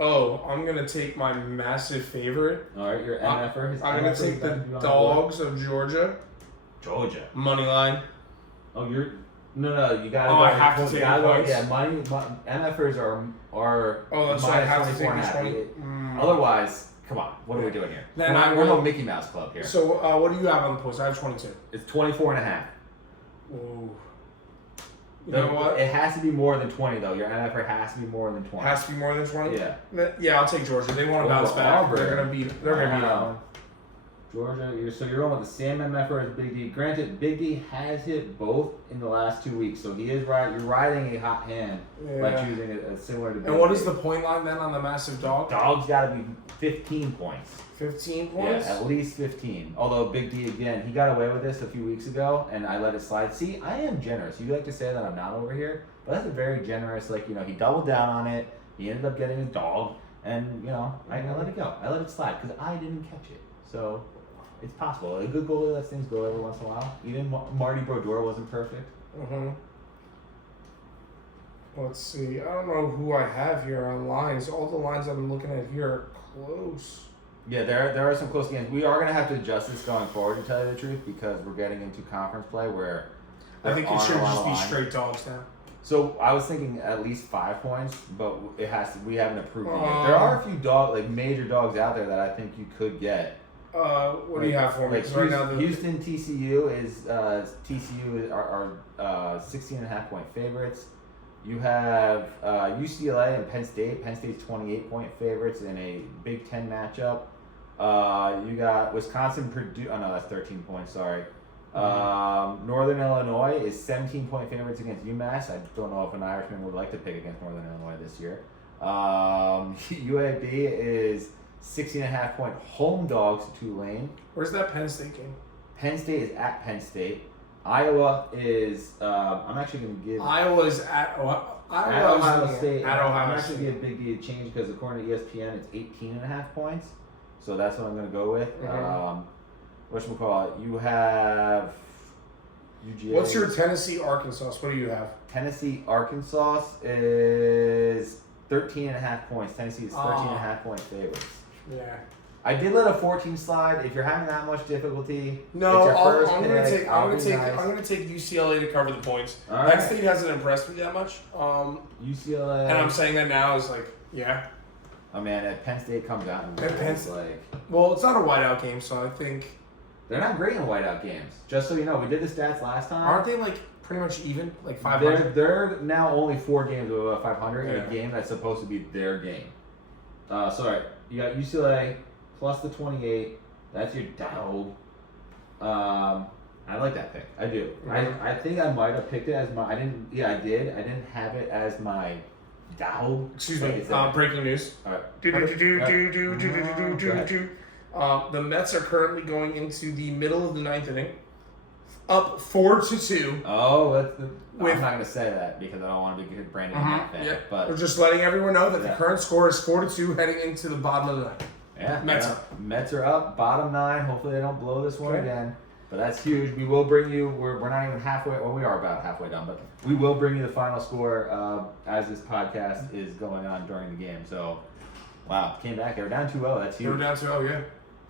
Oh, I'm gonna take my massive favorite. All right, your MFR. I'm gonna take the Dogs of Georgia. Georgia. Money line. Oh, you're no. You gotta. Oh, go, I have to take the points. Yeah, MFers are. Oh, that's right. I have to take 24.5. the 20. Otherwise, come on. What are we doing here? Then we're no Mickey Mouse Club here. So, what do you have on the post? I have 22. It's 24.5. Ooh. You know what? It has to be more than 20 though. Your MFR has to be more than 20. Has to be more than 20. Yeah. Yeah, I'll take Georgia. They want to bounce back. Auburn. They're gonna beat. They're gonna beat Auburn. Georgia, you're going with the same MFR as Big D. Granted, Big D has hit both in the last 2 weeks, so he is right. You're riding a hot hand by choosing a similar to Big D. And what is the point line then on the massive dog? Dog's got to be 15 points. 15 points? Yeah, at least 15. Although Big D, again, he got away with this a few weeks ago, and I let it slide. See, I am generous. You like to say that I'm not over here, but that's a very generous, he doubled down on it. He ended up getting a dog, and, I let it go. I let it slide because I didn't catch it. So it's possible. A good goalie lets things go every once in a while. Even Marty Brodeur wasn't perfect. Mm-hmm. Let's see. I don't know who I have here on lines. All the lines I'm looking at here are close. Yeah, there are some close games. We are going to have to adjust this going forward, to tell you the truth, because we're getting into conference play where I think it should just be straight dogs now. So I was thinking at least 5 points, but it has to. We haven't approved it yet. There are a few major dogs out there that I think you could get. What do you have for me? Right now, Houston TCU are 16.5 point favorites. You have UCLA and Penn State. Penn State's 28-point favorites in a Big Ten matchup. You got Wisconsin, Purdue. Oh no, that's 13 points. Sorry. Northern Illinois is 17-point favorites against UMass. I don't know if an Irishman would like to pick against Northern Illinois this year. UAB is 16.5-point home dogs to Tulane. Where's that Penn State game? Penn State is at Penn State. Iowa is. I'm actually going to give. Iowa's at Ohio State. At Ohio I'm State. actually give Big D a change because according to ESPN, it's 18.5 points. So that's what I'm going to go with. Mm-hmm. Whatchamacallit, you have UGA. What's your Tennessee Arkansas? What do you have? Tennessee Arkansas is 13.5 points. Tennessee is 13.5-point favorites. Yeah. I did let a 14 slide. If you're having that much difficulty, no, it's I'm your first pick. I'm gonna take UCLA to cover the points. Penn State hasn't impressed me that much. UCLA, and I'm saying that now is yeah. Oh man, if Penn State comes out and it's well, it's not a whiteout game, so I think they're not great in whiteout games. Just so you know, we did the stats last time. Aren't they pretty much even, 500? They're now only 4 games above 500 in Yeah. a game that's supposed to be their game. Sorry, you got UCLA plus the 28. That's your dog. I like that pick. I do. Mm-hmm. I think I might have picked it as my. I didn't. Yeah, I did. I didn't have it as my dog. Excuse me. Breaking news. All right. The Mets are currently going into the middle of the 9th inning, up 4-2. Oh, I'm not gonna say that because I don't want to get Brandon in that fan. Yeah. But we're just letting everyone know that the current score is 4-2 heading into the bottom of the 9th. Yeah, Mets are up, bottom 9. Hopefully they don't blow this one again. But that's huge. We will bring you. We're not even halfway. Well, we are about halfway done, but we will bring you the final score as this podcast is going on during the game. So, wow, came back. They were down 2-0. That's huge. They were down 2-0. Yeah.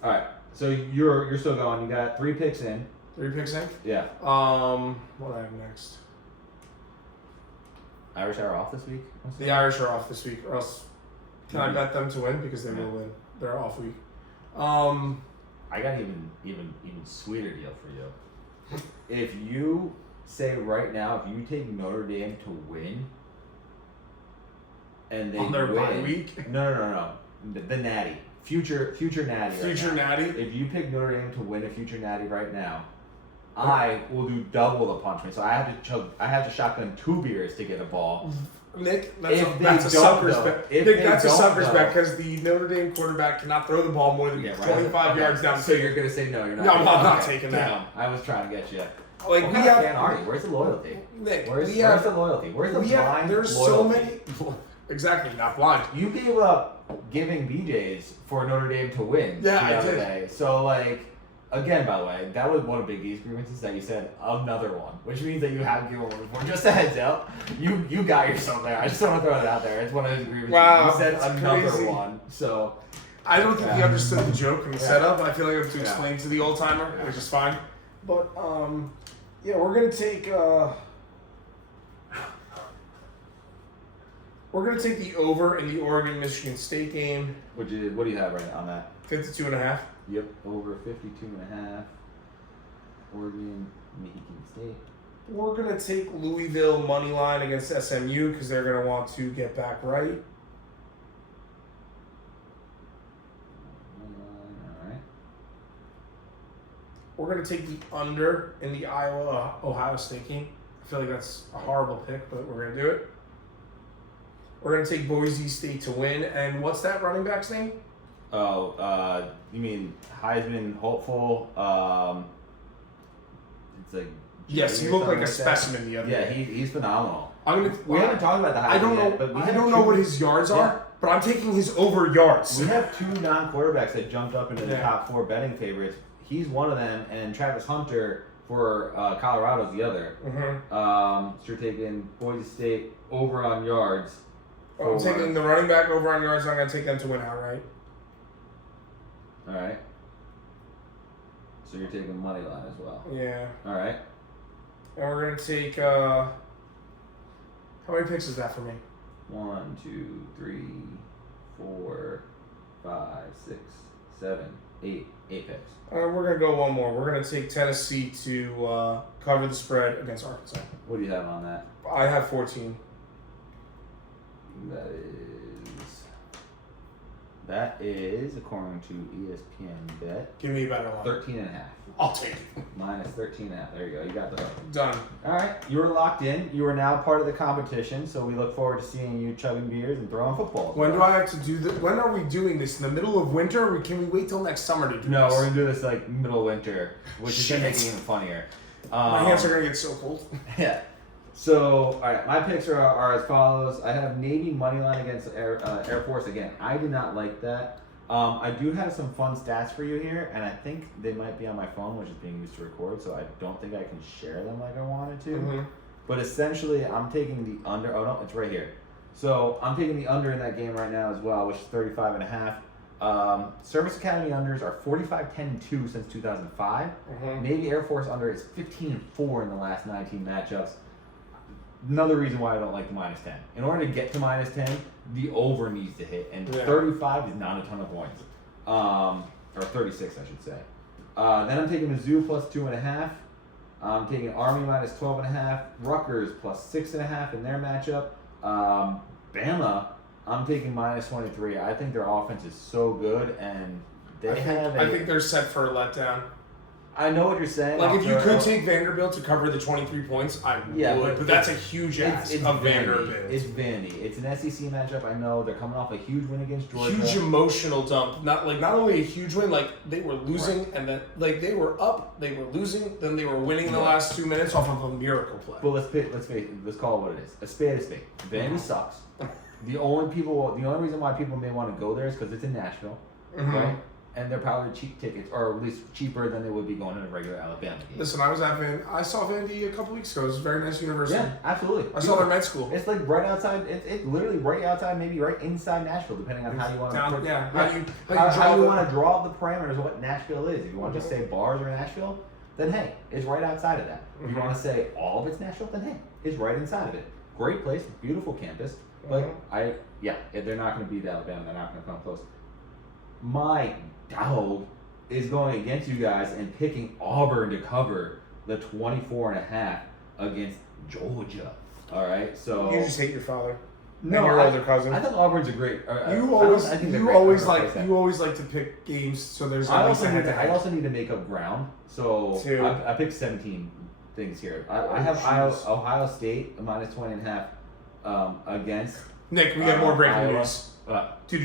All right. So you're still going. You got 3 picks in. 3 picks in. Yeah. What do I have next? Irish are off this week. The Irish are off this week, or else can I bet them to win because they will win. They're off week. I got even sweeter deal for you. If you say right now, if you take Notre Dame to win, and they on their win, bye week. No. The Natty, future Natty. Future Natty. If you pick Notre Dame to win a future Natty right now, I will do double the punishment. So I have to shotgun 2 beers to get a ball. Nick, that's a sucker's bet. Nick, that's a sucker's bet because the Notre Dame quarterback cannot throw the ball more than 25 yards down. So you're gonna say no, you're not. No, I'm not taking that. Damn, I was trying to get you. Like what kind of fan are you? Where's the loyalty? Nick, where's the loyalty? Where's the blind there's loyalty? so many. Exactly, not blind. You gave up giving BJ's for Notre Dame to win. Yeah, the I other did. day. So Again, by the way, that was one of Big E's grievances that you said another one, which means that you have given one before. Just a heads up, you got yourself there. I just want to throw it out there. It's one of his grievances. Wow, You said that's another crazy. one, so I don't think he understood the joke and the setup. I feel like I have to Yeah. explain to the old timer, Yeah. which is fine. But yeah, we're gonna take the over in the Oregon-Michigan State game, what do you have right on that? 52.5. Yep, over 52.5. Oregon, Michigan State. We're gonna take Louisville money line against SMU because they're gonna want to get back right. All right. We're gonna take the under in the Iowa Ohio State game. I feel like that's a horrible pick, but we're gonna do it. We're gonna take Boise State to win. And what's that running back's name? Oh, you mean Heisman hopeful? It's like Yes, he Jay or looked like something a that. specimen the other Yeah, day. he's phenomenal. I'm gonna. We haven't talked about the Heisman I don't know. yet, but we I have don't two, know what his yards Yeah. are, but I'm taking his over yards. We have two non-quarterbacks that jumped up into the Yeah. top 4 betting favorites. He's one of them, and Travis Hunter for Colorado's the other. Mm-hmm. So you're taking Boise State over on yards. I'm for- taking the running back over on yards. I'm gonna take them to win outright. All right. So you're taking money line as well. Yeah, All right. and we're gonna take. How many picks is that for me? 1, 2, 3, 4, 5, 6, 7, 8. 8 picks. We're gonna go one more. We're gonna take Tennessee to cover the spread against Arkansas. What do you have on that? I have 14. That is according to ESPN bet Give me a better one. 13.5. I'll take it. Minus 13.5. There you go. You got the hook. Done. All right. You are locked in. You are now part of the competition. So we look forward to seeing you chugging beers and throwing footballs. When do I have to do this? When are we doing this? In the middle of winter? Or can we wait till next summer to do No, this? we're gonna do this like middle of winter, which is gonna make it Shit. even funnier. My hands are gonna get so cold. Yeah. So, all right, my picks are as follows. I have Navy money line against Air Force again. I did not like that. I do have some fun stats for you here, and I think they might be on my phone, which is being used to record. So I don't think I can share them like I wanted to. Mm-hmm. But essentially, I'm taking the under. Oh no, it's right here. So I'm taking the under in that game right now as well, which is 35.5. Service Academy unders are 45-10-2 since 2005. Mm-hmm. Navy Air Force under is 15-4 in the last 19 matchups. Another reason why I don't like the minus 10. In order to get to minus 10, the over needs to hit, and Yeah. 35 is not a ton of points. Or 36, I should say. Then I'm taking Mizzou plus 2.5. I'm taking Army minus 12.5. Rutgers plus 6.5 in their matchup. Bama, I'm taking minus 23. I think their offense is so good, and I think they're set for a letdown. I know what you're saying. Like, if you After- could take Vanderbilt to cover the 23 points, I Yeah, would. but But that's a huge ask It's of vanity. Vanderbilt. It's vanity. It's an SEC matchup. I know they're coming off a huge win against Georgia. Huge emotional dump. Not only a huge win, like they were losing and then like they were up, they were losing, then they were winning in the last 2 minutes off of a miracle play. But let's call it what it is. A spade is spade. Vandy sucks. The only reason why people may want to go there is because it's in Nashville, Mhm. right? And they're probably cheap tickets, or at least cheaper than they would be going to a regular Alabama game. Listen, I saw Vandy a couple weeks ago. It was a very nice university. Yeah, absolutely. I saw their med school. It's like right outside. It's literally right outside, maybe right inside Nashville, depending on how you want to. Down, yeah. How you want to draw the parameters of what Nashville is. If you want to just say bars are Nashville, then hey, it's right outside of that. If you Mhm. want to say all of it's Nashville, then hey, it's right inside of it. Great place, beautiful campus, but they're not going to beat Alabama. They're not going to come close. My dog is going against you guys and picking Auburn to cover the 24.5 against Georgia. All right, so You just hate your father. no, and your I- older cousin. I think Auburn's a great. You always I think they're you great. always I'm like gonna say that. you always like to pick games so there's I at least also a need to. head-to-head. I also need to make up ground. So Two. I picked 17 things here. I Oh, have jeez. Ohio State minus 20.5 against. Nick, we have more breaking Iowa. news. Did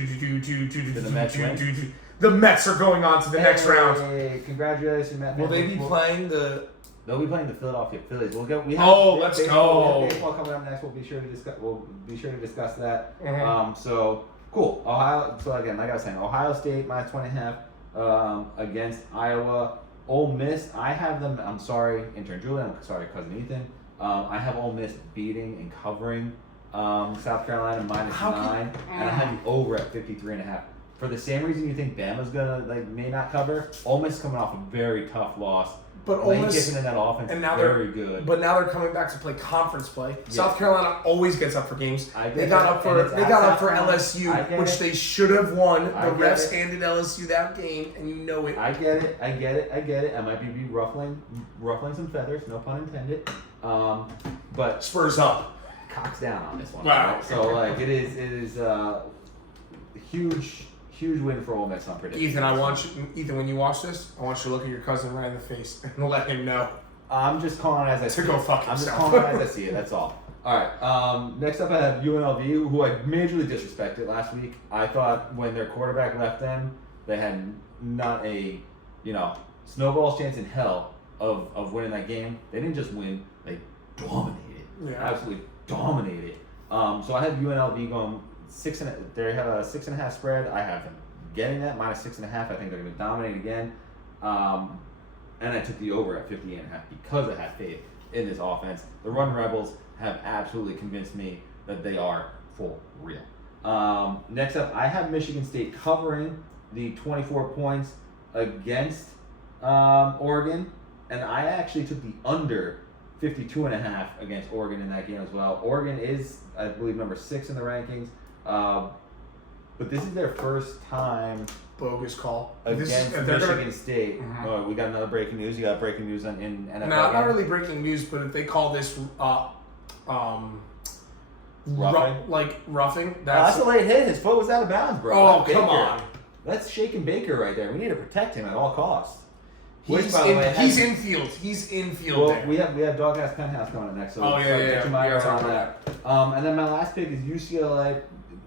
the Mets win? The Mets are going on to the next round. Hey, congratulations, Matt. Will they be playing the? They'll be playing the Philadelphia Phillies. We have Let's baseball, go. We have baseball coming up next. We'll be sure to discuss that. Mhm. So cool. Ohio. So again, like I was saying, Ohio State minus 20.5 against Iowa. Ole Miss, I have them. I'm sorry, intern Julian. I'm sorry, cousin Ethan. I have Ole Miss beating and covering South Carolina -9, and I have the over at 53.5. For the same reason you think Bama's gonna may not cover. Ole Miss coming off a very tough loss. But Ole Lane Miss, Kiffin in that offense and is now very good. But now they're coming back to play conference play. Yeah. South Carolina always gets up for games. I get They got that, up for and it's they at got South up for Carolina. LSU, I get which it. they should have won. The I get refs it. handed LSU that game, and you know it. I get it. I might be ruffling some feathers, no pun intended. But Spurs up. cocks down on this one. Wow. Right? So like it is a huge win for Ole Miss on prediction. Ethan, when you watch this, I want you to look at your cousin right in the face and let him know. I'm just calling it as I see go it. fuck I'm just himself. calling it as I see it. That's all. All right. Next up, I have UNLV, who I majorly disrespected last week. I thought when their quarterback left them, they had not a snowball's chance in hell of winning that game. They didn't just win; they dominated. Yeah. Absolutely dominated. So I have UNLV going 6 and they have a 6.5 spread. I have them getting that -6.5. I think they're going to dominate again. And I took the over at 58.5 because I have faith in this offense. The Run Rebels have absolutely convinced me that they are for real. Next up, I have Michigan State covering the 24 points against Oregon, and I actually took the under 52.5 against Oregon in that game as well. Oregon is, I believe, number 6 in the rankings, but this is their first time Bogus call. against Michigan State. Mhm. Oh, we got another breaking news. You got breaking news in NFL. Not game? really breaking news, but if they call this roughing, That's a late hit. His foot was out of bounds, bro. Oh, That's come Baker. on. That's Shaken Baker right there. We need to protect him at all costs. He's infield. He's infield Well, there. we have Doghouse Penthouse coming up next. So Yeah. get your mind Yeah, around sorry that. And then my last pick is UCLA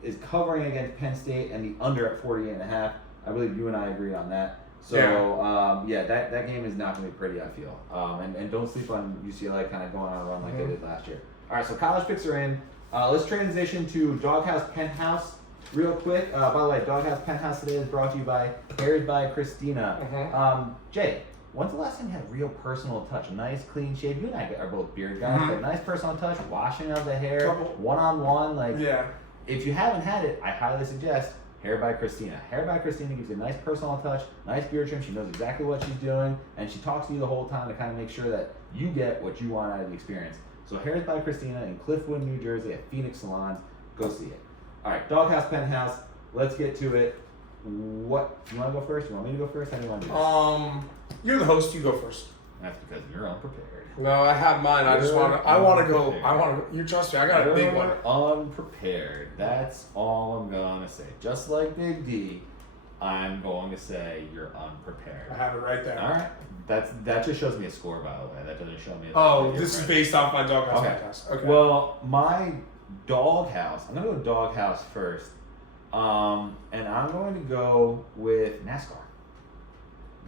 is covering against Penn State and the under at 48.5. I believe you and I agree on that. So that game is not going to be pretty, I feel. And don't sleep on UCLA kind of going on a run like they did last year. All right, so college picks are in. Let's transition to Doghouse Penthouse real quick. By the way, Doghouse Penthouse today is brought to you by Hairs by Christina. Jay, when's the last time you had real personal touch? A nice clean shave. You and I are both beard guys, but nice personal touch, washing of the hair, one-on-one. If you haven't had it, I highly suggest Hair by Christina. Hair by Christina gives you a nice personal touch, nice beard trim. She knows exactly what she's doing, and she talks to you the whole time to kind of make sure that you get what you want out of the experience. So Hairs by Christina in Cliffwood, New Jersey at Phoenix Salons. Go see it. All right, Doghouse Penthouse. Let's get to it. What, you want to go first? You want me to go first? How do you want to do this? You're the host. You go first. That's because you're unprepared. No, I have mine. I want to go. You trust me. I got a big one. Unprepared. That's all I'm gonna say. Just like Big D, I'm going to say you're unprepared. I have it right there. All right. That just shows me a score, by the way. That doesn't show me. This is based off my Doghouse podcast. Okay. Well, my Doghouse. I'm gonna go Doghouse first. And I'm going to go with NASCAR.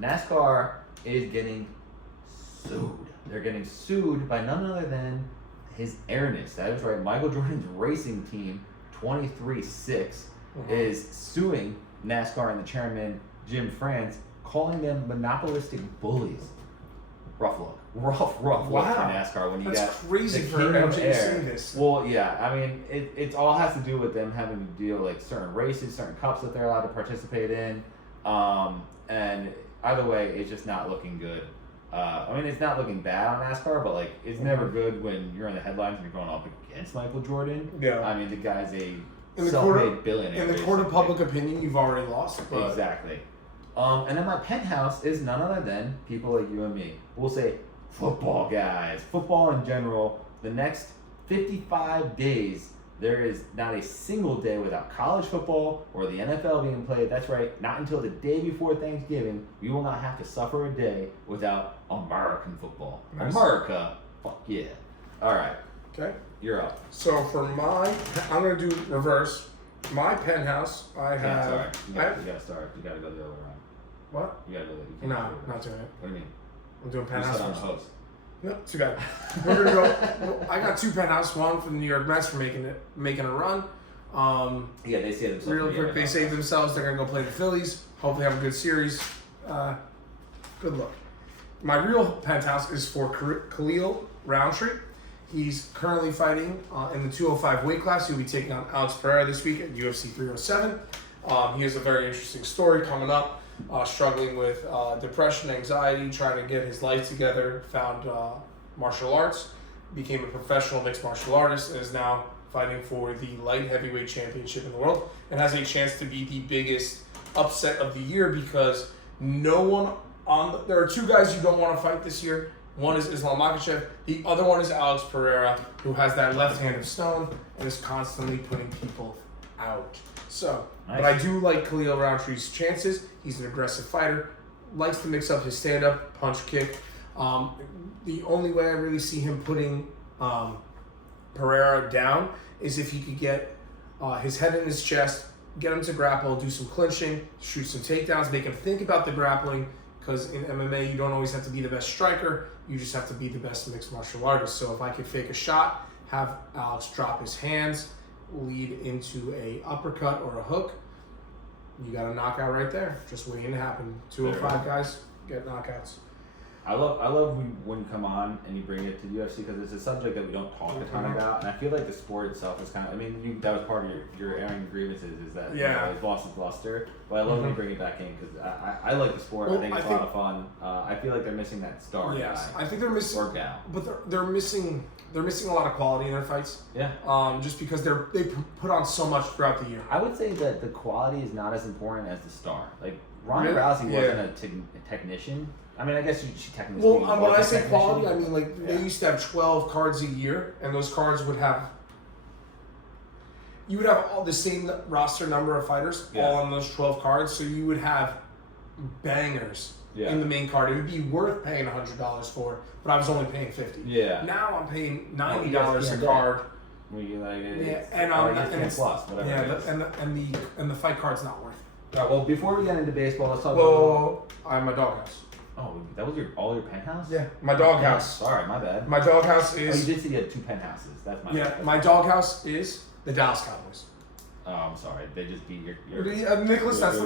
NASCAR is getting sued. They're getting sued by none other than His Airness. That is right. Michael Jordan's racing team, 23-6, is suing NASCAR and the chairman, Jim France, calling them monopolistic bullies. Rough look. Rough look for NASCAR when you got crazy the for king of MJ to air. see this. Well, yeah. I mean, it all has to do with them having to deal like certain races, certain cups that they're allowed to participate in. And either way, it's just not looking good. I mean, it's not looking bad on NASCAR, but like, it's never good when you're in the headlines and you're going up against Michael Jordan. Yeah. I mean, the guy's a In the self-made billionaire. In the court of public opinion, you've already lost. But Exactly. And then my penthouse is none other than people like you and me. We'll say football guys. Football in general. The next 55 days, there is not a single day without college football or the NFL being played. That's right. Not until the day before Thanksgiving, we will not have to suffer a day without American football. Nice. America. Fuck yeah. All right. Okay. You're up. So for I'm gonna do reverse. My penthouse, I have. Yeah, sorry. You gotta start. You gotta go the other way around. What? You gotta go. You can't No, do it. not doing it. What do you mean? I'm doing You penthouse said I'm the first. host. No, too bad. We're gonna go. I got two penthouse. One for the New York Mets for making a run. Yeah, they say themselves. Real quick, they saved themselves. They're gonna go play the Phillies. Hopefully, have a good series. Good luck. my real penthouse is for Khalil Roundtree. He's currently fighting in the 205 weight class. He'll be taking on Alex Pereira this week at UFC 307. He has a very interesting story coming up. Struggling with depression, anxiety, trying to get his life together. Found martial arts, became a professional mixed martial artist, and is now fighting for the light heavyweight championship in the world, and has a chance to be the biggest upset of the year because no one there are two guys you don't want to fight this year. One is Islam Makhachev. The other one is Alex Pereira, who has that left hand of stone and is constantly putting people out. So, nice. But I do like Khalil Rountree's chances. He's an aggressive fighter, likes to mix up his stand-up, punch, kick. The only way I really see him putting Pereira down is if he could get his head in his chest, get him to grapple, do some clinching, shoot some takedowns, make him think about the grappling, because in MMA you don't always have to be the best striker, you just have to be the best mixed martial artist. So if I could fake a shot, have Alex drop his hands, lead into a uppercut or a hook, you got a knockout right there. Just waiting to happen. 205 guys get knockouts. I love when you come on and you bring it to the UFC because it's a subject that we don't talk a ton about, and I feel like the sport itself is kind of. I mean, that was part of your airing grievances is that it's lost its luster. But I love when you bring it back in because I like the sport. Well, I think it's a lot of fun. I feel like they're missing that star guy. I think they're missing. Or gal. But they're missing. They're missing a lot of quality in their fights. Yeah. Just because they put on so much throughout the year. I would say that the quality is not as important as the star. Like Ronda Rousey wasn't a technician. I mean, I guess she technically. Well, when I say quality, I mean like they used to have 12 cards a year, and those cards would have. You would have all the same roster number of fighters all on those 12 cards, so you would have bangers in the main card. It would be worth paying $100 for, but I was only paying $50. Yeah. Now I'm paying $90 a card. And the fight card's not worth it. All right, well, before we get into baseball, let's talk about. I'm a doghouse. Oh, that was your penthouse? Yeah, my doghouse. Sorry, my bad. My doghouse is. Oh, you did say you had 2 penthouses. That's my. Yeah, my doghouse is the Dallas Cowboys. Oh, I'm sorry. They just beat your Nicholas. That's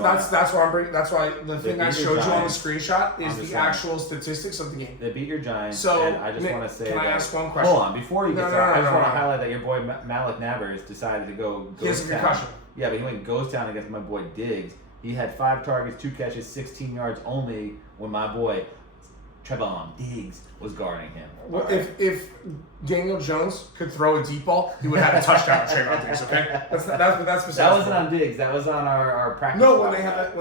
why I'm bringing. That's why the thing I showed you on the screenshot is the actual statistics of the game. They beat your Giants. So and I just want to say. Can I ask one question? Hold on, before you get started, I just want to highlight that your boy Malik Nabers decided to go. He has a concussion. Yeah, but he went ghost town against my boy Diggs. He had 5 targets, 2 catches, 16 yards only. When my boy Trevon Diggs was guarding him. Well, if Daniel Jones could throw a deep ball, he would have had a touchdown with Trevon Diggs. Okay, that's that wasn't on Diggs. That was on our practice. No, when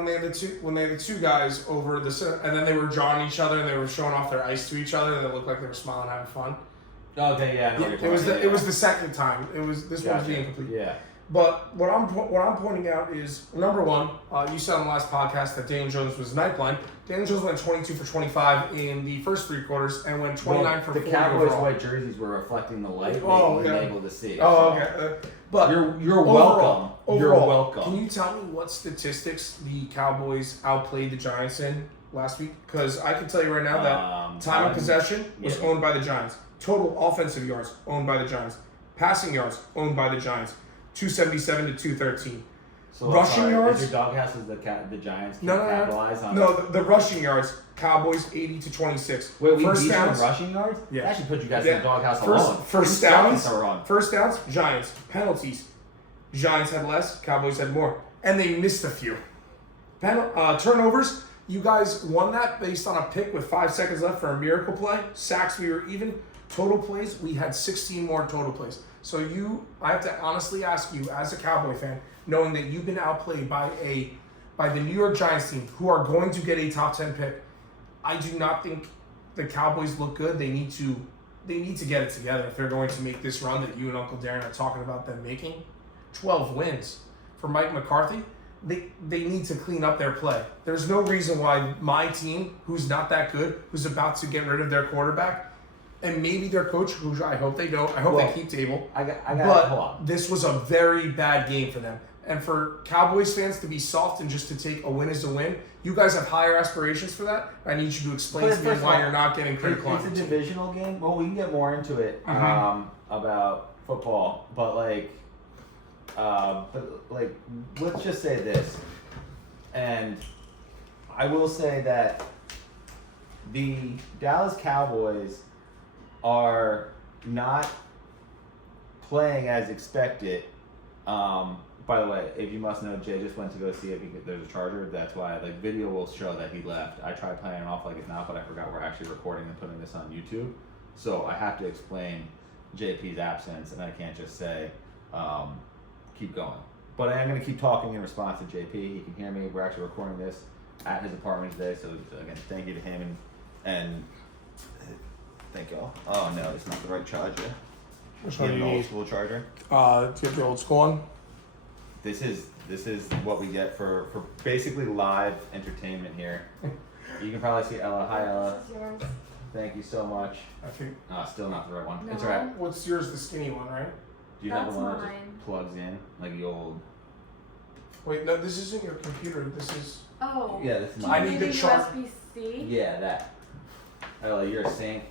they had the two guys over the center, and then they were drawing each other and they were showing off their ice to each other, and it looked like they were smiling, having fun. Okay, yeah. It was the second time. This one was being complete. Yeah. But what I'm pointing out is, number one, you said on the last podcast that Daniel Jones was night blind. Daniel Jones went 22 for 25 in the first 3 quarters and went 29 for 40 The Cowboys' overall. white jerseys were reflecting the light, making you able to see. Okay. But you're welcome. You're welcome. Can you tell me what statistics the Cowboys outplayed the Giants in last week? Because I can tell you right now that time of possession was owned by the Giants. Total offensive yards owned by the Giants. Passing yards owned by the Giants. 277 to 213. So rushing yards. Your doghouse is the Giants can capitalize on. No, the rushing yards. Cowboys 80 to 26. Wait, we beat them in rushing yards? Yeah. That should put you guys in the doghouse alone. First downs. Giants. Penalties. Giants had less. Cowboys had more, and they missed a few. Turnovers. You guys won that based on a pick with 5 seconds left for a miracle play. Sacks, we were even. Total plays, we had 16 more total plays. So I have to honestly ask you, as a Cowboy fan, knowing that you've been outplayed by the New York Giants team, who are going to get a top 10 pick, I do not think the Cowboys look good. They need to get it together if they're going to make this run that you and Uncle Darren are talking about them making. 12 wins for Mike McCarthy. They need to clean up their play. There's no reason why my team, who's not that good, who's about to get rid of their quarterback, and maybe their coach, who I hope they don't. I hope they keep Table. But this was a very bad game for them. And for Cowboys fans to be soft and just to take a win as a win, you guys have higher aspirations for that. I need you to explain to me why you're not getting critical. It's a divisional game. Well, we can get more into it about football, but let's just say this. And I will say that the Dallas Cowboys are not playing as expected. By the way, if you must know, Jay just went to go see if there's a charger. That's why video will show that he left. I tried playing it off like it's not, but I forgot we're actually recording and putting this on YouTube. So I have to explain JP's absence, and I can't just say keep going. But I am going to keep talking in response to JP. He can hear me. We're actually recording this at his apartment today. So again, thank you to him and thank y'all. Oh no, it's not the right charger. Which You one have do an you old need? school charger. Do you have the old school one? This is what we get for basically live entertainment here. You can probably see Ella. Hi Ella. This is yours. Thank you so much. I think. Still not the right one. No. It's alright. What's yours? The skinny one, right? Do you have the That's one that mine. just plugs in like the old? Wait, no, this isn't your computer. This is. Oh. Yeah, this is Do mine. I you need need the a chart. USB-C? Yeah, that. Ella, you're a saint.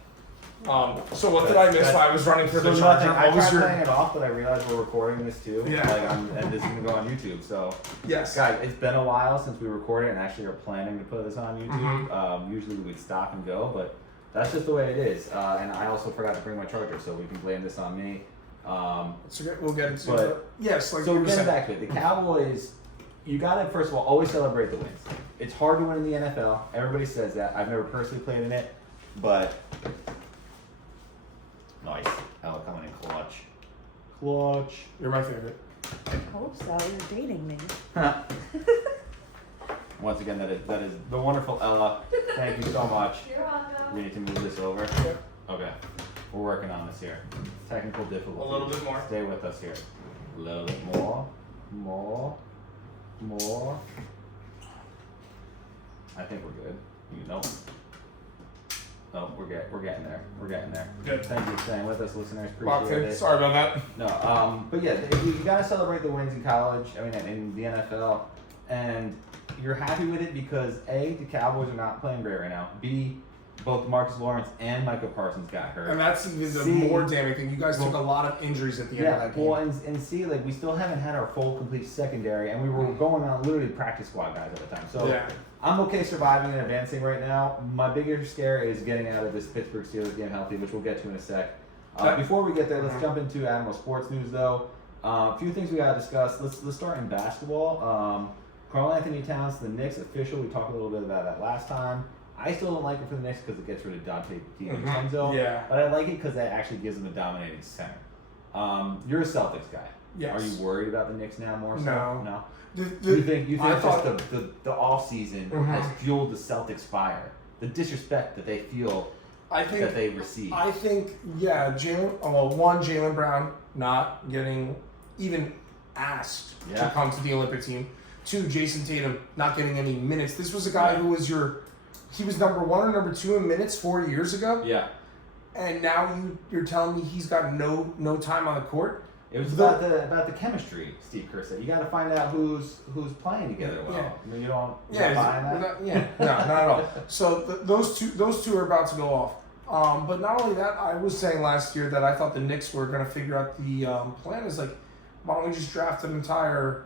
So what did I miss while I was running for the So charger? nothing. I What was tried your? playing it off, but I realized we're recording this too. Yeah. And this is gonna go on YouTube. So, Yes. guys, it's been a while since we recorded and actually are planning to put this on YouTube. Mhm. Usually we'd stop and go, but that's just the way it is. And I also forgot to bring my charger, so we can blame this on me. It's okay. We'll get into But- it. Yes, like So you were getting saying. back to it, the Cowboys, you gotta first of all always celebrate the wins. It's hard to win in the NFL. Everybody says that. I've never personally played in it, but nice. Ella coming in clutch. Clutch. You're my favorite. I hope so. You're dating me. Once again, that is the wonderful Ella. Thank you so much. You're welcome. We need to move this over. Yep. Okay. We're working on this here. Technical difficulties. A little bit more. Stay with us here. A little bit more. More. I think we're good. Nope. Nope, we're getting there. We're getting there. Good. Thank you for staying with us, listeners. Locked Appreciate in. it. Sorry about that. No, but yeah, you gotta celebrate the wins in college. I mean, in the NFL, and you're happy with it because A, the Cowboys are not playing great right now. B, both Marcus Lawrence and Micah Parsons got hurt. And that's even the See- more damning thing. You guys took a lot of injuries at the end of Yeah, that game. well, and see, like we still haven't had our full complete secondary, and we were going on literally practice squad guys at the time. So yeah. I'm okay surviving and advancing right now. My bigger scare is getting out of this Pittsburgh Steelers game healthy, which we'll get to in a sec. Before we get there, let's jump into Animal Sports News, though. A few things we gotta discuss. Let's start in basketball. Karl Anthony Towns, the Knicks official. We talked a little bit about that last time. I still don't like it for the Knicks because it gets rid of Dante DiVincenzo. Yeah. But I like it because that actually gives them a dominating center. You're a Celtics guy. Yes. Are you worried about the Knicks now more so? No. No. The, You think I just thought- the off season has fueled the Celtics fire, the disrespect that they feel I think that they receive. I think, yeah, Jalen Brown not getting even asked Yeah. to come to the Olympic team. 2, Jason Tatum not getting any minutes. This was a guy who was he was number 1 or number 2 in minutes 4 years ago, Yeah, and now you're telling me he's got no time on the court. it was The- about the chemistry. Steve Kerr said you got to find out who's playing together well. Yeah. I mean, you don't Yeah, buying that. no, not at all. So those two are about to go off. But not only that, I was saying last year that I thought the Knicks were going to figure out the plan is like, why don't we just draft an entire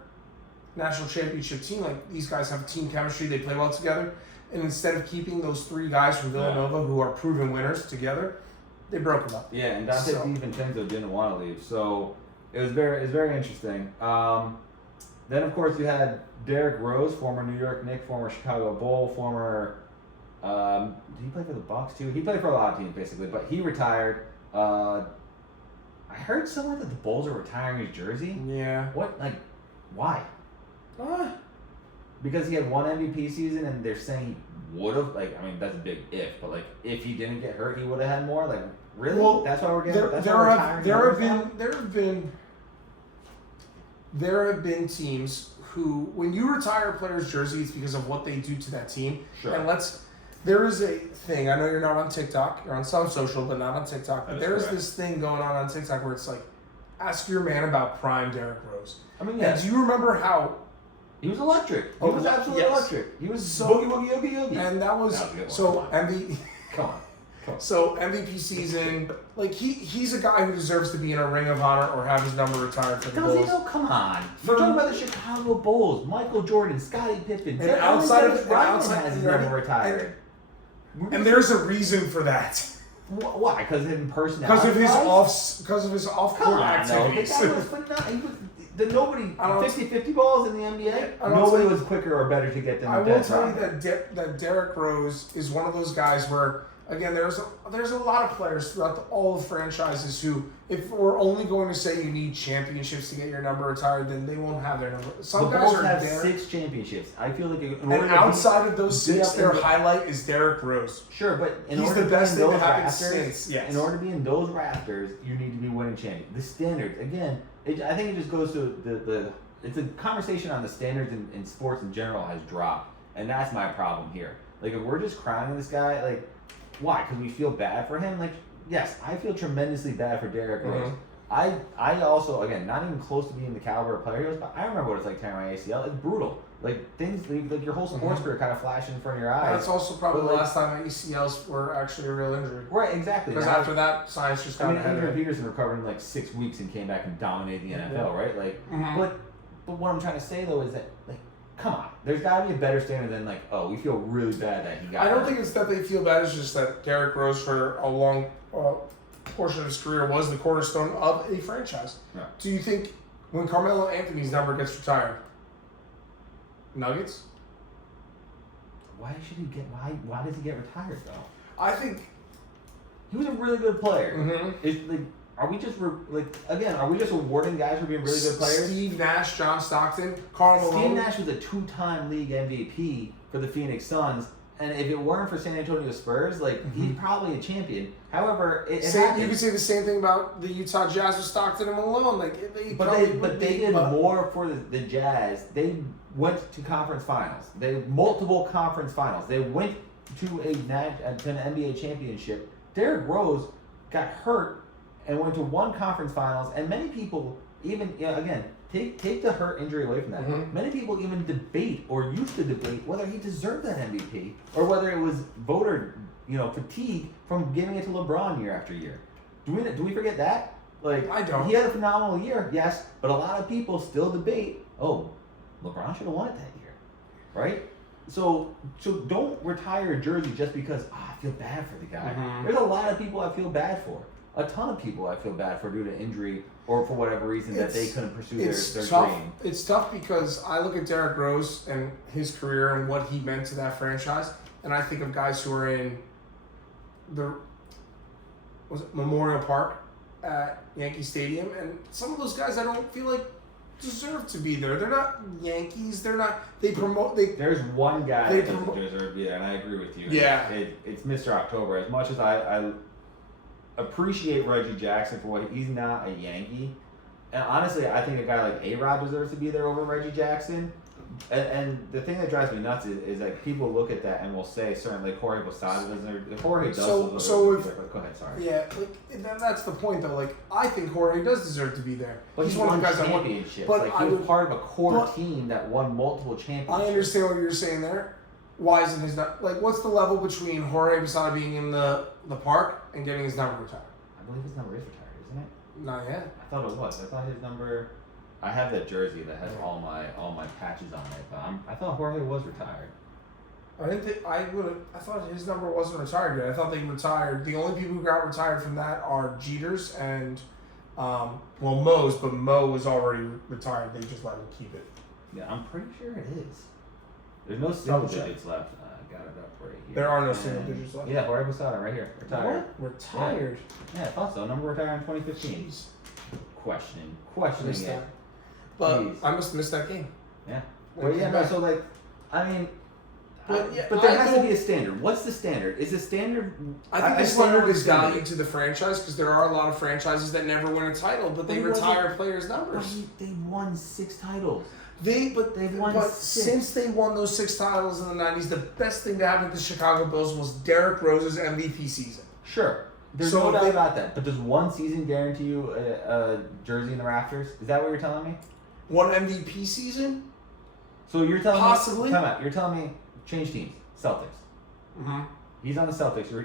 national championship team? Like these guys have team chemistry, they play well together, and instead of keeping those 3 guys from Villanova who are proven winners together, they broke them up. Yeah, and Dante So- DiVincenzo didn't want to leave, so it was very interesting. Then of course you had Derrick Rose, former New York Knick, former Chicago Bull, former. Did he play for the Bucks too? He played for a lot of teams basically, but he retired. I heard somewhere that the Bulls are retiring his jersey. Yeah. What why? Because he had 1 MVP season, and they're saying he would have. I mean, that's a big if, but if he didn't get hurt, he would have had more. Really? Well, That's why we're getting. There That's why we're retiring him now? there have been teams who, when you retire a player's jersey, it's because of what they do to that team. Sure. And there is a thing. I know you're not on TikTok. You're on some social, but not on TikTok. But That is there is correct. this thing going on TikTok where it's like, ask your man about prime Derrick Rose. I mean, And yeah, do you remember how? he was electric. He Oh, was absolutely yes. electric. He was So- boogie woogie oogie oogie. And that was That was a good one. so Come on. MVP. Come on. So MVP season, he's a guy who deserves to be in a Ring of Honor or have his number retired for the Does he Bulls. know? Come on. You're talking about the Chicago Bulls, Michael Jordan, Scottie Pippen. And outside of Rodman outside has his ready? number retired. And there's a reason for that. Why? Because of his personality. Because of his off-court activities. No. The guy was phenomenal. Nobody I don't- 50-50 balls in the NBA. I don't Nobody think- was quicker or better to get than I the will Dennis tell you Rodman. that Derrick Rose is one of those guys where, again, there's a lot of players throughout all the franchises who, if we're only going to say you need championships to get your number retired, then they won't have their number. Some The guys Bulls are have there. 6 championships. I feel like And outside of those 6, their highlight is Derrick Rose. Sure, but He's order the to be best in thing those that happened rafters, since, yes. in order to be in those rafters, you need to be winning champions. The standards, again, I think it just goes to the it's a conversation on the standards in sports in general has dropped, and that's my problem here. Like, if we're just crowning this guy, like, why? Because we feel bad for him? Like, yes, I feel tremendously bad for Derrick Rose. I also, again, not even close to being the caliber of player he was, but I remember what it's like tearing my ACL. It's brutal. Like, things, like your whole sports career kind of flash in front of your eyes. That's also probably But, the like- last time ACLs were actually a real injury. Right, exactly. Because Now- after that, science just I got mean, ahead of Adrian it. Peterson recovered in like 6 weeks and came back and dominated the NFL, right? Like, Mhm. but what I'm trying to say though is that, like, come on, there's got to be a better standard than like, oh, we feel really bad that he got. I don't hurt. think it's that they feel bad. It's just that Derrick Rose, for a long portion of his career, was the cornerstone of a franchise. Yeah. Do you think when Carmelo Anthony's number gets retired, Nuggets? Why should he get? Why does he get retired though? I think. He was a really good player. Mm-hmm. It's like, are we just are we just awarding guys for being really good players? Steve Nash, John Stockton, Karl Steve Malone. Nash was a 2-time league MVP for the Phoenix Suns, and if it weren't for San Antonio Spurs, like he's probably a champion. However, it You happens. could say the same thing about the Utah Jazz with Stockton and Malone. Like, they But probably they would be, did but- more for the Jazz. They went to conference finals. They multiple conference finals. They went to an NBA championship. Derrick Rose got hurt and went to one conference finals. And many people even again take the hurt injury away from that. Mhm. Many people even debate or used to debate whether he deserved that MVP or whether it was voter fatigue from giving it to LeBron year after year. Do we forget that? Like, I don't. He had a phenomenal year, yes, but a lot of people still debate, oh, LeBron should have won it that year, right? So don't retire a jersey just because I feel bad for the guy. Mhm. There's a lot of people I feel bad for. A ton of people I feel bad for due to injury or for whatever reason that they couldn't pursue their tough. dream. It's tough because I look at Derrick Rose and his career and what he meant to that franchise, and I think of guys who are in Memorial Park at Yankee Stadium, and some of those guys I don't feel like deserve to be there. They're not Yankees. They're not. They promote. There's one guy They that doesn't promo- deserve to be there, and I agree with you. Yeah. It's Mr. October. As much as I appreciate Reggie Jackson for what he's not a Yankee, and honestly, I think a guy like A-Rod deserves to be there over Reggie Jackson. And the thing that drives me nuts is that people look at that and will say certainly Jorge Posada doesn't. Jorge does. So if- go ahead, sorry. Yeah, that's the point though. Like, I think Jorge does deserve to be there. But he's he one won of the guys that won. championships. but Like I he was would- part of a core but- team that won multiple championships. I understand what you're saying there. Why isn't his like? What's the level between Jorge Posada being in the park and getting his number retired? I believe his number is retired, isn't it? Not yet. I thought it was. I thought his number. I have that jersey that has all my patches on it, but I thought Jorge was retired. I didn't think I thought his number wasn't retired yet. I thought they retired. The only people who got retired from that are Jeters and Mo's, but Mo was already retired. They just let him keep it. Yeah, I'm pretty sure it is. There's no single Double check. digits left. I got it up right here. There are no And- single digits left. Yeah, Jorge Posada right here, retired. What? Retired. Yeah, I thought so. Number retired in 2015. Jeez. Questioning Missed it. that. But Jeez. I must have missed that game. Yeah. When Well, it yeah, came no, back. so like, I mean, But, yeah, but there I has to don't- be a standard. What's the standard? Is the standard? I think the just wanna know standard what is the standard value to the franchise because there are a lot of franchises that never win a title, but they But it wasn't- retire players' numbers. They won 6 titles. They've won but 6. since they won those 6 titles in the 90s, the best thing that happened to the Chicago Bulls was Derrick Rose's MVP season. Sure. There's So no doubt they- about that. But does one season guarantee you a jersey in the rafters? Is that what you're telling me? One MVP season? So you're telling Possibly. me? Time out. You're telling me change teams. Celtics. Mm-hmm. He's on the Celtics. You're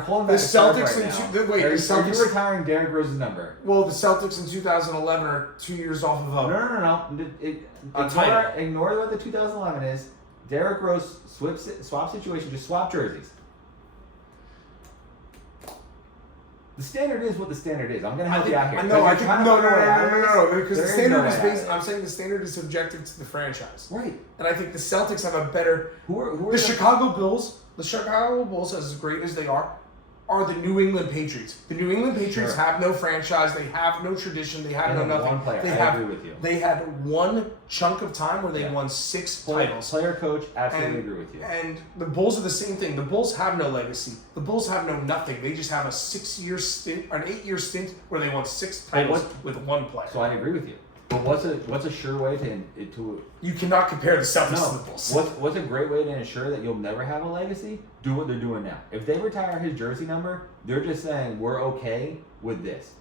holding The back Celtics right in now. the Are you Celtics. retiring Derrick Rose's number? Well, the Celtics in 2011 are 2 years off of No, a no. A title. Ignore what the 2011 is. Derrick Rose swap situation, just swap jerseys. The standard is what the standard is. I'm gonna help you out here. No, But you're trying to find a way out of this. because the There is standard no is way based. out of I'm saying the standard is subjective to the franchise, Right. and I think the Celtics have a better. Who are The Chicago Bulls, as great as they are the New England Patriots. The New England Patriots Sure. have no franchise. They have no tradition. They have no nothing. One player. They I have. agree with you. They had one chunk of time where they won 6 titles. Player, coach, absolutely agree with you. And the Bulls are the same thing. The Bulls have no legacy. The Bulls have no nothing. They just have a 6-year stint, or an 8-year stint where they won 6 titles with one player. So I agree with you. But what's a sure way to You cannot compare the Celtics to the Bulls. What's a great way to ensure that you'll never have a legacy? Do what they're doing now. If they retire his jersey number, they're just saying we're okay with this.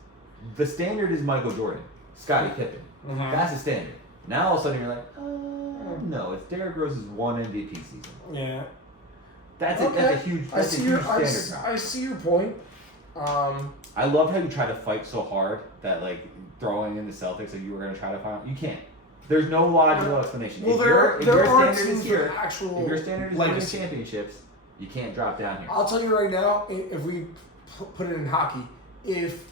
The standard is Michael Jordan, Scottie Pippen. Mhm. That's the standard. Now all of a sudden you're like, no, it's Derrick Rose's one MVP season. Yeah. That's a huge standard now. I see your point. I love how you try to fight so hard that like throwing in the Celtics that you were going to try to find. You can't. There's no logical explanation. Well, if there your are standard is teams here, with actual if your standard is winning legacy. championships, you can't drop down here. I'll tell you right now, if we put it in hockey, if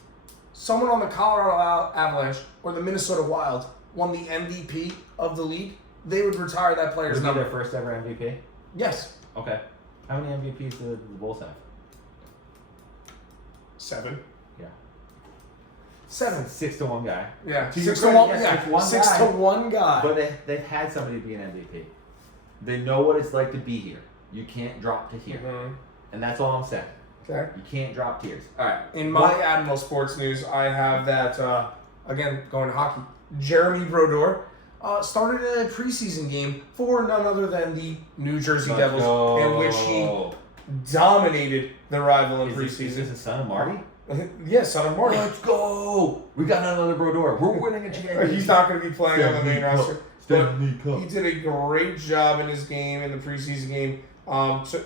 someone on the Colorado Avalanche or the Minnesota Wild won the MVP of the league, they would retire that player's Would be number. their first ever MVP? Yes. Okay. How many MVPs do the Bulls have? 7. Yeah. 7. 6 to 1 guy. Yeah. To 6 your to 1. credit, yes, Yeah. it's one 6 guy. to 1 guy. But they've had somebody be an MVP. They know what it's like to be here. You can't drop to here. Mhm. And that's all I'm saying. Okay. You can't drop tiers. All right. In my Admiral Sports News, I have that, again, going to hockey, Jeremy Brodeur started a preseason game for none other than the New Jersey Devils, in which he dominated the rival in Is preseason. this the son of Marty? Yes, son of Marty. Let's go! We got another Brodeur. We're winning a championship. He's not going to be playing on the main roster. But Stanley Cup. he did a great job in his game, in the preseason game.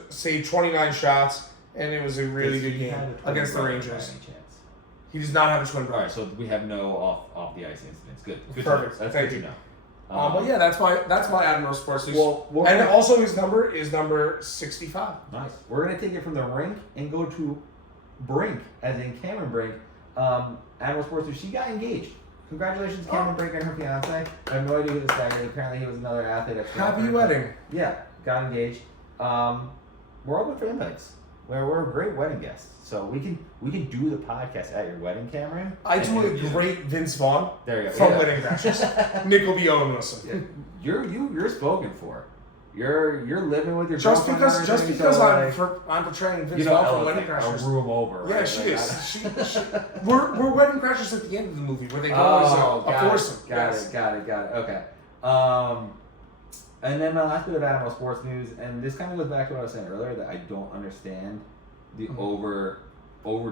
Saved 29 shots, and it was a really good game against the Rangers. He does not have a twin All brother. right, so we have no off the ice incidents. Good. Good. Perfect. To know. That's Thank good you. to know. But yeah, that's my Admiral Sports News. Well, we're and gonna- also his number is number 65. Nice. We're gonna take it from the rink and go to Brink, as in Cameron Brink. Admiral Sports News. She got engaged. Congratulations, Cameron Brink and her fiance. I have no idea who this guy is. Apparently, he was another athlete. Happy wedding. Yeah, got engaged. We're open for invites. We're a great wedding guest, so we can do the podcast at your wedding, Cameron. I do a great Vince Vaughn There you go. from Yeah. Wedding Crashers. Nickel B. Owen Wilson. You're spoken for. You're living with your Just girlfriend because and everything, so, I'm portraying Vince you know, Vaughn from Ella's Wedding like Crashers. a room over. Yeah, right? she Like, is. She, we're Wedding Crashers at the end of the movie where they go as a foursome. Got it. Okay. And then my last bit of Admiral Sports News, and this kind of goes back to what I was saying earlier, that I don't understand the over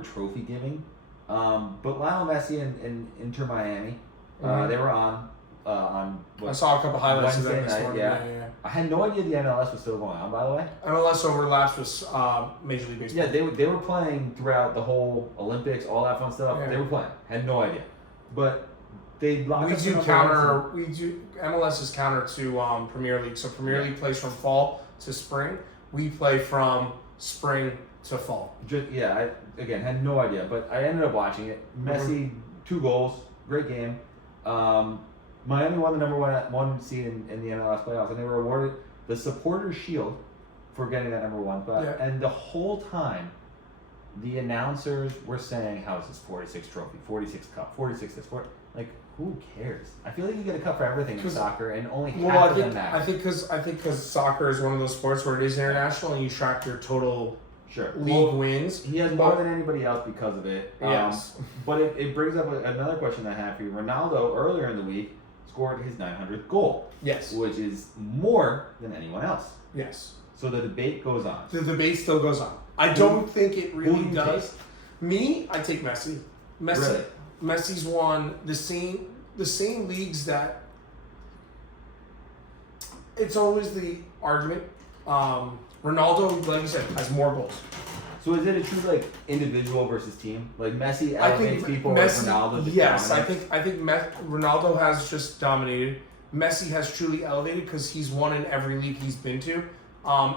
trophy giving. But Lionel Messi and Inter Miami, they were on I saw a couple highlights of that Wednesday this night, morning. yeah. I had no idea the MLS was still going on, by the way. MLS overlaps with Major League Baseball. Yeah, they were playing throughout the whole Olympics, all that fun stuff. Yeah. They were playing. Had no idea. But they locked We up do enough counter. runs We do MLS is counter to Premier League. So Premier League plays from fall to spring. We play from spring to fall. I again had no idea, but I ended up watching it. Messi, 2 goals, great game. Miami won the number one seed in the MLS playoffs, and they were awarded the Supporters Shield for getting that number 1 spot. Yeah. And the whole time, the announcers were saying, "How is this 46 trophy, 46 cup, 46 this, 40?" Like, who cares? I feel like you get a cup for everything in soccer, and only half of them matter. I think because soccer is one of those sports where it is international and you track your total Sure. league wins. He has more than anybody else because of it. Yes. But it brings up another question I have for you. Ronaldo, earlier in the week, scored his 900th goal, Yes. which is more than anyone else. Yes. So the debate goes on. The debate still goes on. I don't think it who really do you does. Me, I take Messi. Really? Messi's won the same leagues that. It's always the argument. Ronaldo, like you said, has more goals. So is it a true like individual versus team? Like Messi I think elevates people, Messi. or Ronaldo just Yes, dominates? I think Ronaldo has just dominated. Messi has truly elevated because he's won in every league he's been to,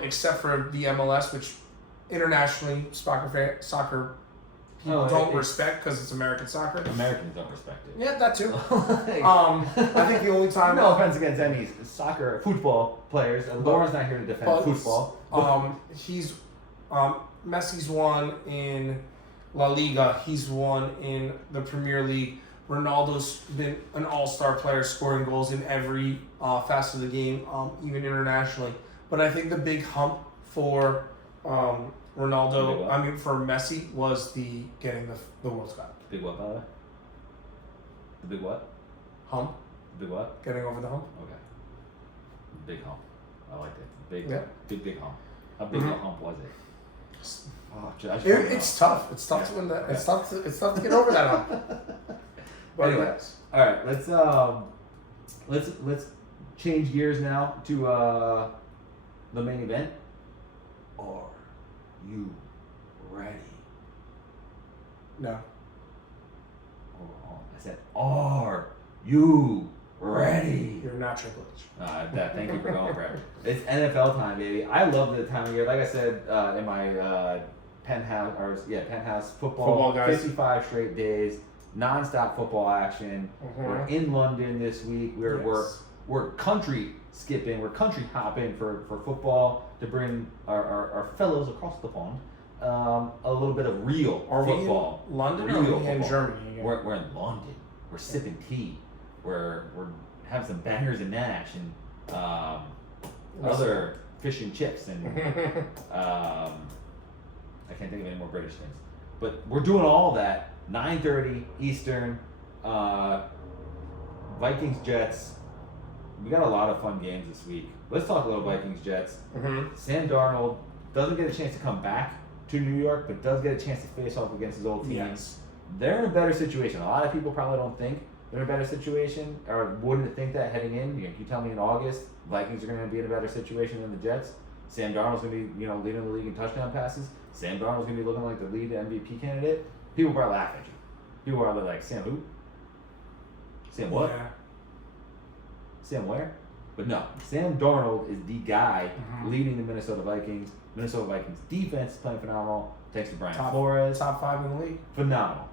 except for the MLS, which internationally soccer people don't respect because it's American soccer. Americans don't respect it. Yeah, that too. Like, I think the only time. no offense against any soccer football players. Laura's not here to defend football. He's Messi's won in La Liga. He's won in the Premier League. Ronaldo's been an all-star player, scoring goals in every facet of the game, even internationally. But I think the big hump for Ronaldo, for Messi, was getting the World Cup. Big what, by the way? The big what? Hump. The big what? Getting over the hump. Okay. Big hump. I like it. Big hump. How big of a hump was it? Oh, It's tough. It's tough to win that. It's tough to get over that hump. But anyways, all right. Let's change gears now to the main event. Are you ready? No. Oh, I said, are you ready? You're not Triple H. Thank you for going, Brett. It's NFL time, baby. I love the time of year. Like I said in my penthouse football guys. 55 straight days, non-stop football action. Mm-hmm. We're in London this week. We're country skipping. We're country hopping for football to bring our fellows across the pond a little bit of real football. We in London real or football. in Germany? Again? We're in London. We're sipping tea. We're having some bangers and mash and other fish and chips and I can't think of any more British things. But we're doing all that. 9:30 Eastern. Vikings Jets. We got a lot of fun games this week. Let's talk a little Vikings Jets. Mm-hmm. Sam Darnold doesn't get a chance to come back to New York, but does get a chance to face off against his old teams. Yes. They're in a better situation. A lot of people probably don't think they're in a better situation, or wouldn't think that heading in. You tell me in August, Vikings are going to be in a better situation than the Jets. Sam Darnold's going to be, leading the league in touchdown passes. Sam Darnold's going to be looking like the lead MVP candidate. People probably laugh at you. People are like, Sam who? Sam what? Yeah. Sam where? But no, Sam Darnold is the guy leading the Minnesota Vikings. Minnesota Vikings defense is playing phenomenal. Thanks to Brian Flores. Top 5 in the league. Phenomenal.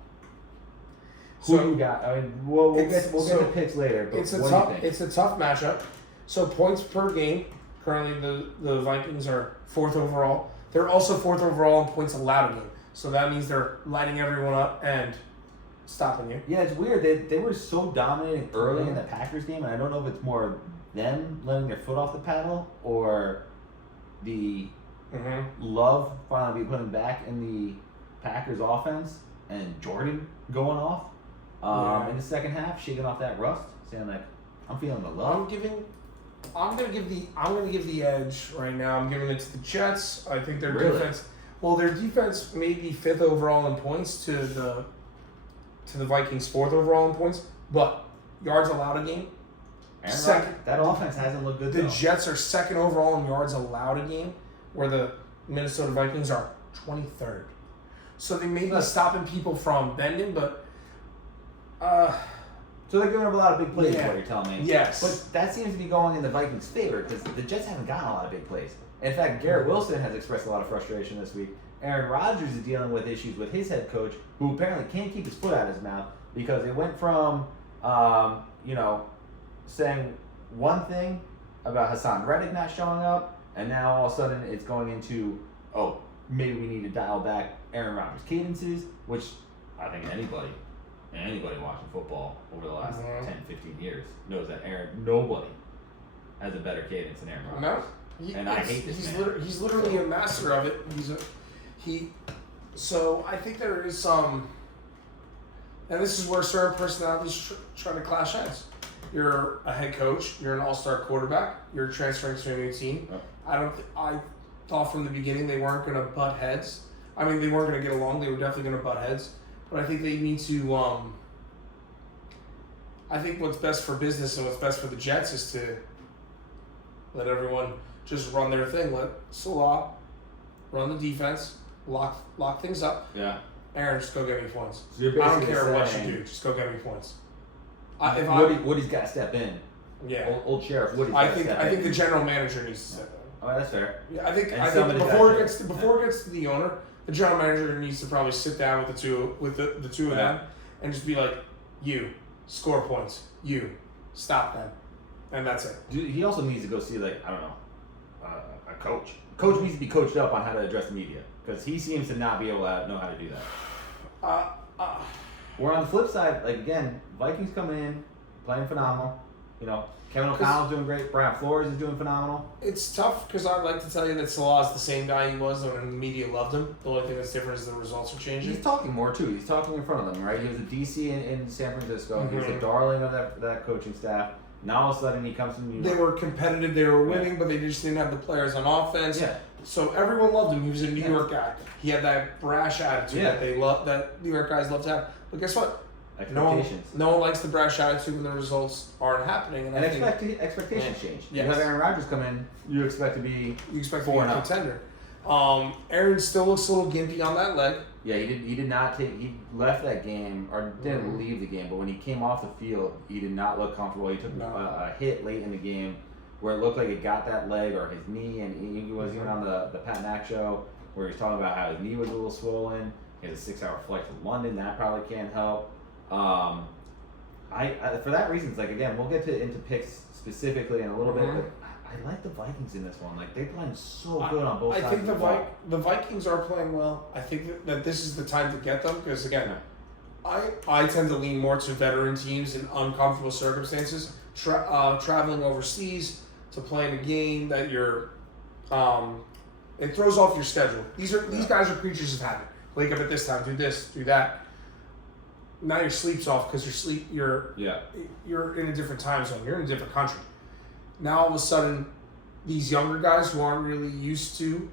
So, who you got? I mean, we'll get to picks later. But what do you think? It's a tough matchup. So points per game. Currently, the Vikings are 4th overall. They're also 4th overall in points allowed a game. So that means they're lighting everyone up and stopping you. Yeah, it's weird. They were so dominating early in the Packers game, and I don't know if it's more them letting their foot off the paddle or the love finally be put back in the Packers offense and Jordan going off in the second half, shaking off that rust, saying like, I'm feeling the love. I'm gonna give the edge right now. I'm giving it to the Jets. I think their defense. Well, their defense may be 5th overall in points to the Vikings 4th overall in points, but yards allowed a game. Second, that offense hasn't looked good. The Jets are 2nd overall in yards allowed a game, where the Minnesota Vikings are 23rd. So they may be stopping people from bending, but so they're giving up a lot of big plays. Is what you're telling me? Yes, but that seems to be going in the Vikings' favor because the Jets haven't gotten a lot of big plays. In fact, Garrett Wilson has expressed a lot of frustration this week. Aaron Rodgers is dealing with issues with his head coach, who apparently can't keep his foot out of his mouth because it went from, saying one thing about Hassan Reddick not showing up, and now all of a sudden it's going into, maybe we need to dial back Aaron Rodgers' cadences, which I think anybody watching football over the last 10, 15 years knows that nobody has a better cadence than Aaron Rodgers. No. I hate this man. He's literally a master of it. So I think there is some, and this is where certain personalities try to clash heads. You're a head coach. You're an all-star quarterback. You're transferring to a new team. I thought from the beginning they weren't going to butt heads. I mean, they weren't going to get along. They were definitely going to butt heads. But I think they need to. I think what's best for business and what's best for the Jets is to let everyone just run their thing. Let Salah run the defense, lock things up. Yeah. Aaron, just go get me points. So I don't care what you do. Just go get me points. Woody's got to step in Yeah. Old Sheriff Woody. I think the general manager needs to step in. Oh, that's fair. Yeah, I think somebody's before got it gets to the owner, the general manager needs to probably sit down with the two of them and just be like, you score points, you stop them, and that's it. Dude, he also needs to go see like I don't know, a coach. Coach needs to be coached up on how to address the media because he seems to not be able to know how to do that. Where on the flip side, like again, Vikings coming in, playing phenomenal. You know, Kevin O'Connell's doing great. Brian Flores is doing phenomenal. It's tough because I'd like to tell you that Salah's the same guy he was when the media loved him. The only thing that's different is the results are changing. He's talking more too. He's talking in front of them, right? He was a DC in San Francisco. He was a darling of that coaching staff. Now all of a sudden he comes to New York. They were competitive. They were winning, but they just didn't have the players on offense. Yeah. So everyone loved him. He was a New York guy. He had that brash attitude that they love. That New York guys love to have. But guess what? Expectations. No one likes the brash attitude when the results aren't happening. And I think expectations change. Yes. You have Aaron Rodgers come in, you expect to be a contender. Aaron still looks a little gimpy on that leg. Yeah, he did not take. He left that game or didn't leave the game, but when he came off the field, he did not look comfortable. He took a hit late in the game where it looked like it got that leg or his knee, and he was even on the Pat Mack show where he was talking about how his knee was a little swollen. He has a 6-hour flight to London. That probably can't help. I for that reason, it's like again, we'll get into picks specifically in a little bit, but I like the Vikings in this one. Like they're playing so good on both sides. I think of the ball. the Vikings are playing well. I think that this is the time to get them because again, I tend to lean more to veteran teams in uncomfortable circumstances, traveling overseas to play in a game that you're, it throws off your schedule. These guys are creatures of habit. Wake up at this time, do this, do that. Now your sleep's off because you're in a different time zone. You're in a different country. Now all of a sudden, these younger guys who aren't really used to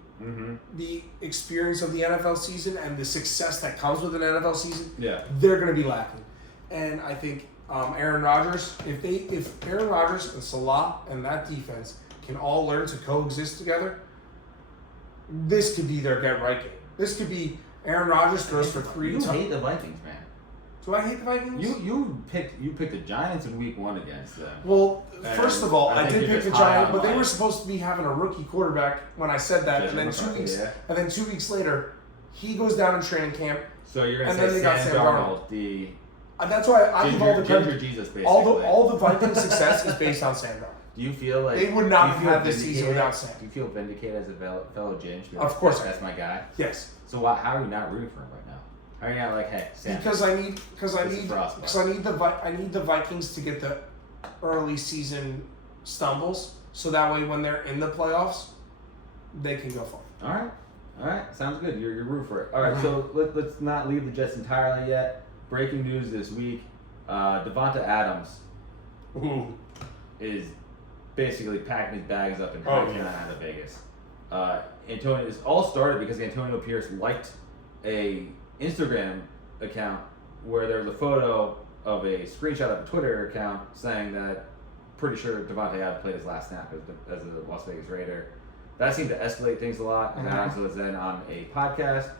the experience of the NFL season and the success that comes with an NFL season, they're going to be lacking. And I think Aaron Rodgers, if Aaron Rodgers and Salah and that defense can all learn to coexist together, this could be their get right game. This could be Aaron Rodgers throws for 3. You hate the Vikings, man. Do I hate the Vikings? You picked the Giants in week 1 against them. Well, first of all, I did pick the Giants, but they life. were supposed to be having a rookie quarterback when I said that, and then 2 weeks, later, he goes down in training camp. So you're gonna and say Sam Darnold, the that's why I give all the credit. Jesus, basically. All the Vikings success is based on Sam Darnold. Do you feel like they would not have had this season without Sam? Do you feel vindicated as a fellow Ginge? Of course, that's my guy. Yes. So how are you not rooting for him right now? How are you not like, hey, Sam? Because I need the Vikings to get the early season stumbles, so that way when they're in the playoffs, they can go far. All right, sounds good. You're rooting for it. All right, so let's not leave the Jets entirely yet. Breaking news this week: Devonta Adams is basically packing his bags up and heading out of Vegas. Antonio, this all started because Antonio Pierce liked a Instagram account where there was a photo of a screenshot of a Twitter account saying that pretty sure Devontae Adams played his last snap as a Las Vegas Raider. That seemed to escalate things a lot. And Adams was then on a podcast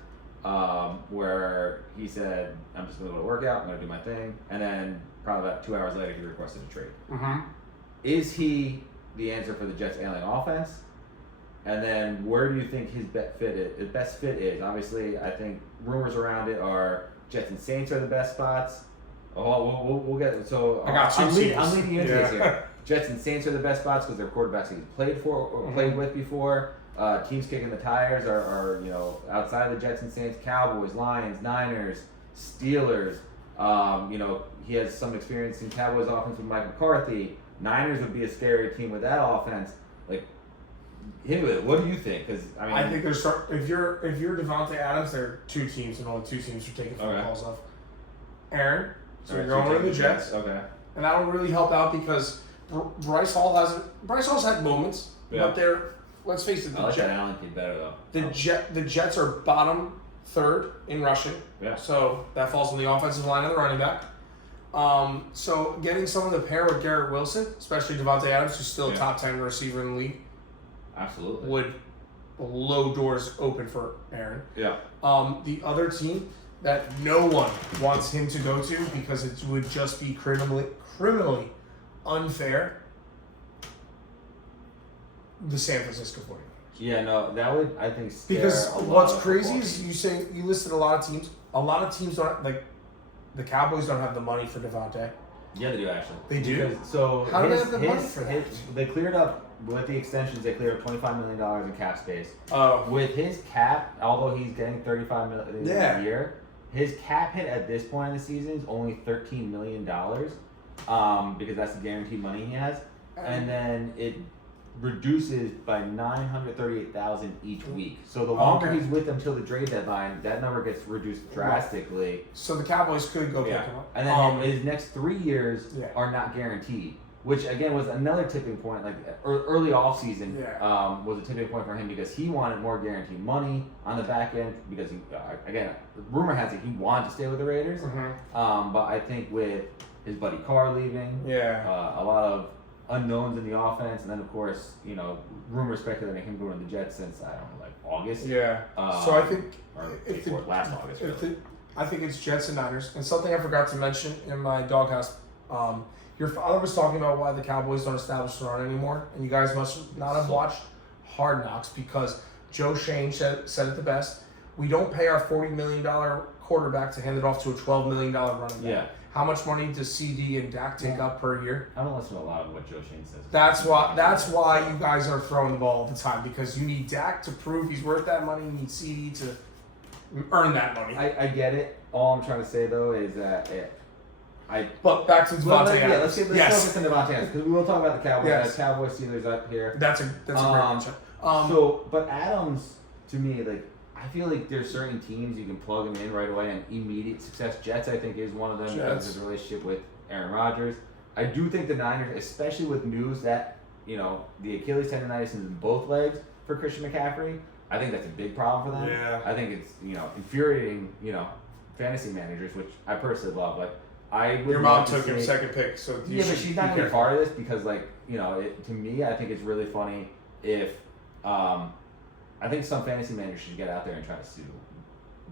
where he said, I'm just going to go to workout, I'm going to do my thing. And then probably about 2 hours later, he requested a trade. Is he the answer for the Jets' ailing offense? And then where do you think his best fit is? Obviously, I think rumors around it are Jets and Saints are the best spots. Oh, we'll get it. So I got I'm leading into this here. Jets and Saints are the best spots because they're quarterbacks he's played for or played with before. Teams kicking the tires are outside of the Jets and Saints. Cowboys, Lions, Niners, Steelers. He has some experience in Cowboys offense with Mike McCarthy. Niners would be a scary team with that offense. Like, hit with it. What do you think? Because I think there's if you're Devontae Adams, there are 2 teams and only 2 teams are taking phone calls off. Aaron, so you're going with the Jets. Okay. And that'll really help out because Bryce Hall's had moments, but they're, let's face it, I like that Allen kid better though. The Jets are bottom 3rd in rushing. Yeah. So that falls on the offensive line and the running back. So getting someone to pair with Garrett Wilson, especially Devontae Adams, who's still a top 10 receiver in the league, absolutely would blow doors open for Aaron. Yeah. The other team that no one wants him to go to because it would just be criminally unfair the San Francisco 49ers. Yeah, no, that would, I think, scare Because a lot what's of crazy football is teams. you listed a lot of teams. A lot of teams don't like the Cowboys don't have the money for Devontae. Yeah, they do actually. They do? Because, so How do they have the money for that? They cleared up with the extensions. They cleared up $25 million in cap space. Oh, With his cap, although he's getting $35 million Yeah. a year, his cap hit at this point in the season is only $13 million, because that's the guaranteed money he has, and then it reduces by $938,000 each week. So the longer Okay. he's with them till the trade deadline, that number gets reduced drastically. so the Cowboys could go pick Yeah. him up. And then his next 3 years Yeah. are not guaranteed, which again was another tipping point. Like early off season, Yeah. was a tipping point for him because he wanted more guaranteed money on the back end because he, again, rumor has it he wanted to stay with the Raiders. But I think with his buddy Carr leaving, Yeah. a lot of unknowns in the offense, and then of course rumors speculating him going to the Jets since I don't know, like August. Yeah. So I think or if before last August. if Really. I think it's Jets and Niners. And something I forgot to mention in my doghouse, your father was talking about why the Cowboys don't establish the run anymore, and you guys must not have watched Hard Knocks because Joe Shane said it the best. We don't pay our $40 million quarterback to hand it off to a $12 million running back. Yeah. How much money does CD and Dak take Yeah. up per year? I don't listen to a lot of what Joe Shane says. That's why you guys are throwing the ball all the time, because you need Dak to prove he's worth that money. You need CD to earn that money. I get it. All I'm trying to say though is that But back to Well, Devontae let's Adams. focus on Devontae Adams because we will talk about the Cowboys. Yes. Cowboys Steelers up here. That's a great matchup. But Adams, to me, like I feel like there's certain teams you can plug him in right away and immediate success. Jets, I think, is one of them because Jets. of his relationship with Aaron Rodgers. I do think the Niners, especially with news that the Achilles tendonitis is in both legs for Christian McCaffrey, I think that's a big problem for them. Yeah. I think it's infuriating fantasy managers, which I personally love. Like I would Your mom love to took him see- second pick, so you Yeah, but should she's be not going to be careful. part of this because, to me, I think it's really funny if, I think some fantasy managers should get out there and try to sue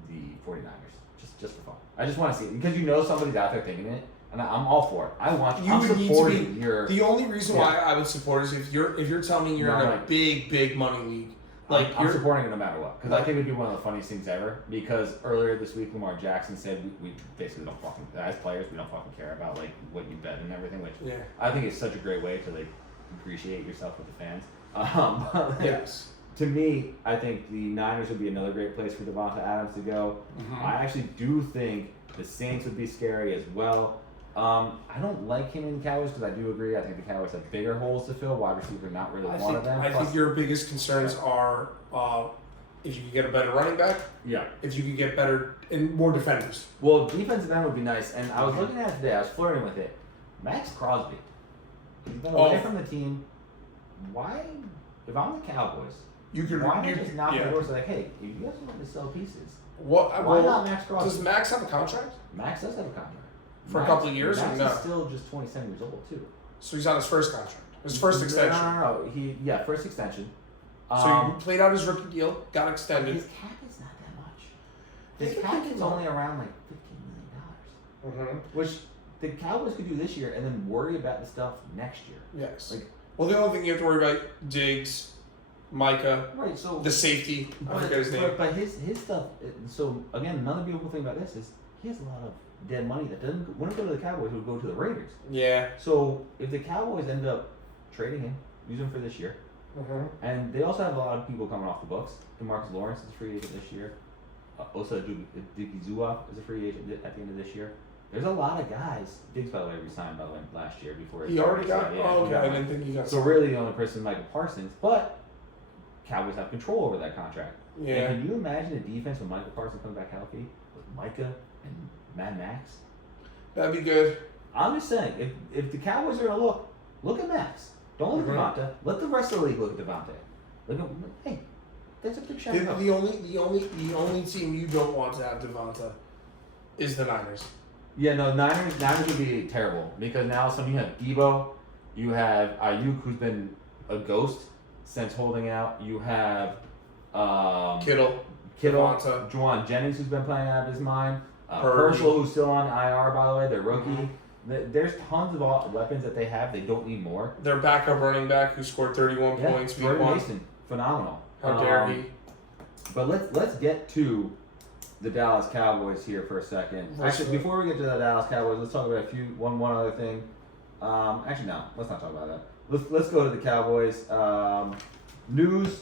the 49ers just for fun. I just want to see it because somebody's out there thinking it, and I'm all for it. I'm would need to supporting be your. The only reason Yeah. why I would support is if you're telling me you're No, in a like- big money league, like I'm you're supporting it no matter what because I think it would be one of the funniest things ever. Because earlier this week, Lamar Jackson said we basically don't fucking as players we don't fucking care about what you bet and everything, which yeah. I think is such a great way to appreciate yourself with the fans. Yes. To me, I think the Niners would be another great place for Devonta Adams to go. I actually do think the Saints would be scary as well. I don't like him in the Cowboys because I do agree. I think the Cowboys have bigger holes to fill. Wide receiver, not really one of them. I Plus- think your biggest concerns are if you could get a better running back, yeah. if you could get better and more defenders. Well, defensive end would be nice. And I was looking at it today. I was flirting with it. Max Crosby. He's been away from the team. Why? If I'm the Cowboys, You could why not just knock yeah. the door? So hey, if you guys want to sell pieces, What? why Well, not Max Crosby? does Max have a contract? Max does have a contract. For a couple of years or Max no? is still just 27 years old too. So he's on his first contract, his first extension. No. First extension. So he played out his rookie deal, got extended. His cap is not that much. They His can cap pick is him up. only around like $15 million, which the Cowboys could do this year and then worry about the stuff next year. Yes. Like- Well, the only thing you have to worry about, Diggs, Micah, Right. So the safety. I forget his name. But his stuff. So again, another beautiful thing about this is he has a lot of dead money that wouldn't go to the Cowboys. It would go to the Raiders. Yeah. So if the Cowboys end up trading him, use him for this year. And they also have a lot of people coming off the books. DeMarcus Lawrence is a free agent this year. Osa Dikizua is a free agent at the end of this year. There's a lot of guys. Diggs, by the way, resigned last year before He already got. Yeah, Oh, he okay. got I one. didn't think he got. So really, the only person is Michael Parsons, but Cowboys have control over that contract. Yeah. And can you imagine a defense when Michael Parsons comes back healthy with Micah and Mad Max? That'd be good. I'm just saying, if the Cowboys are gonna look at Max. Don't look at Devonta. Let the rest of the league look at Devonta. Hey, that's a big shout out. The only team you don't want to have Devonta is the Niners. Yeah, no, Niners would be terrible because now you have Debo, you have Ayuk who's been a ghost since holding out. You have Kittle, Juwan Jennings who's been playing out of his mind. Purdy. Herschel who's still on IR by the way, their rookie. There's tons of weapons that they have. They don't need more. Their backup running back who scored 31 points week Jordan 1. Mason, phenomenal. How dare he? But let's get to the Dallas Cowboys here for a second. Actually, before we get to the Dallas Cowboys, let's talk about one other thing. Actually, no, let's not talk about that. Let's go to the Cowboys. News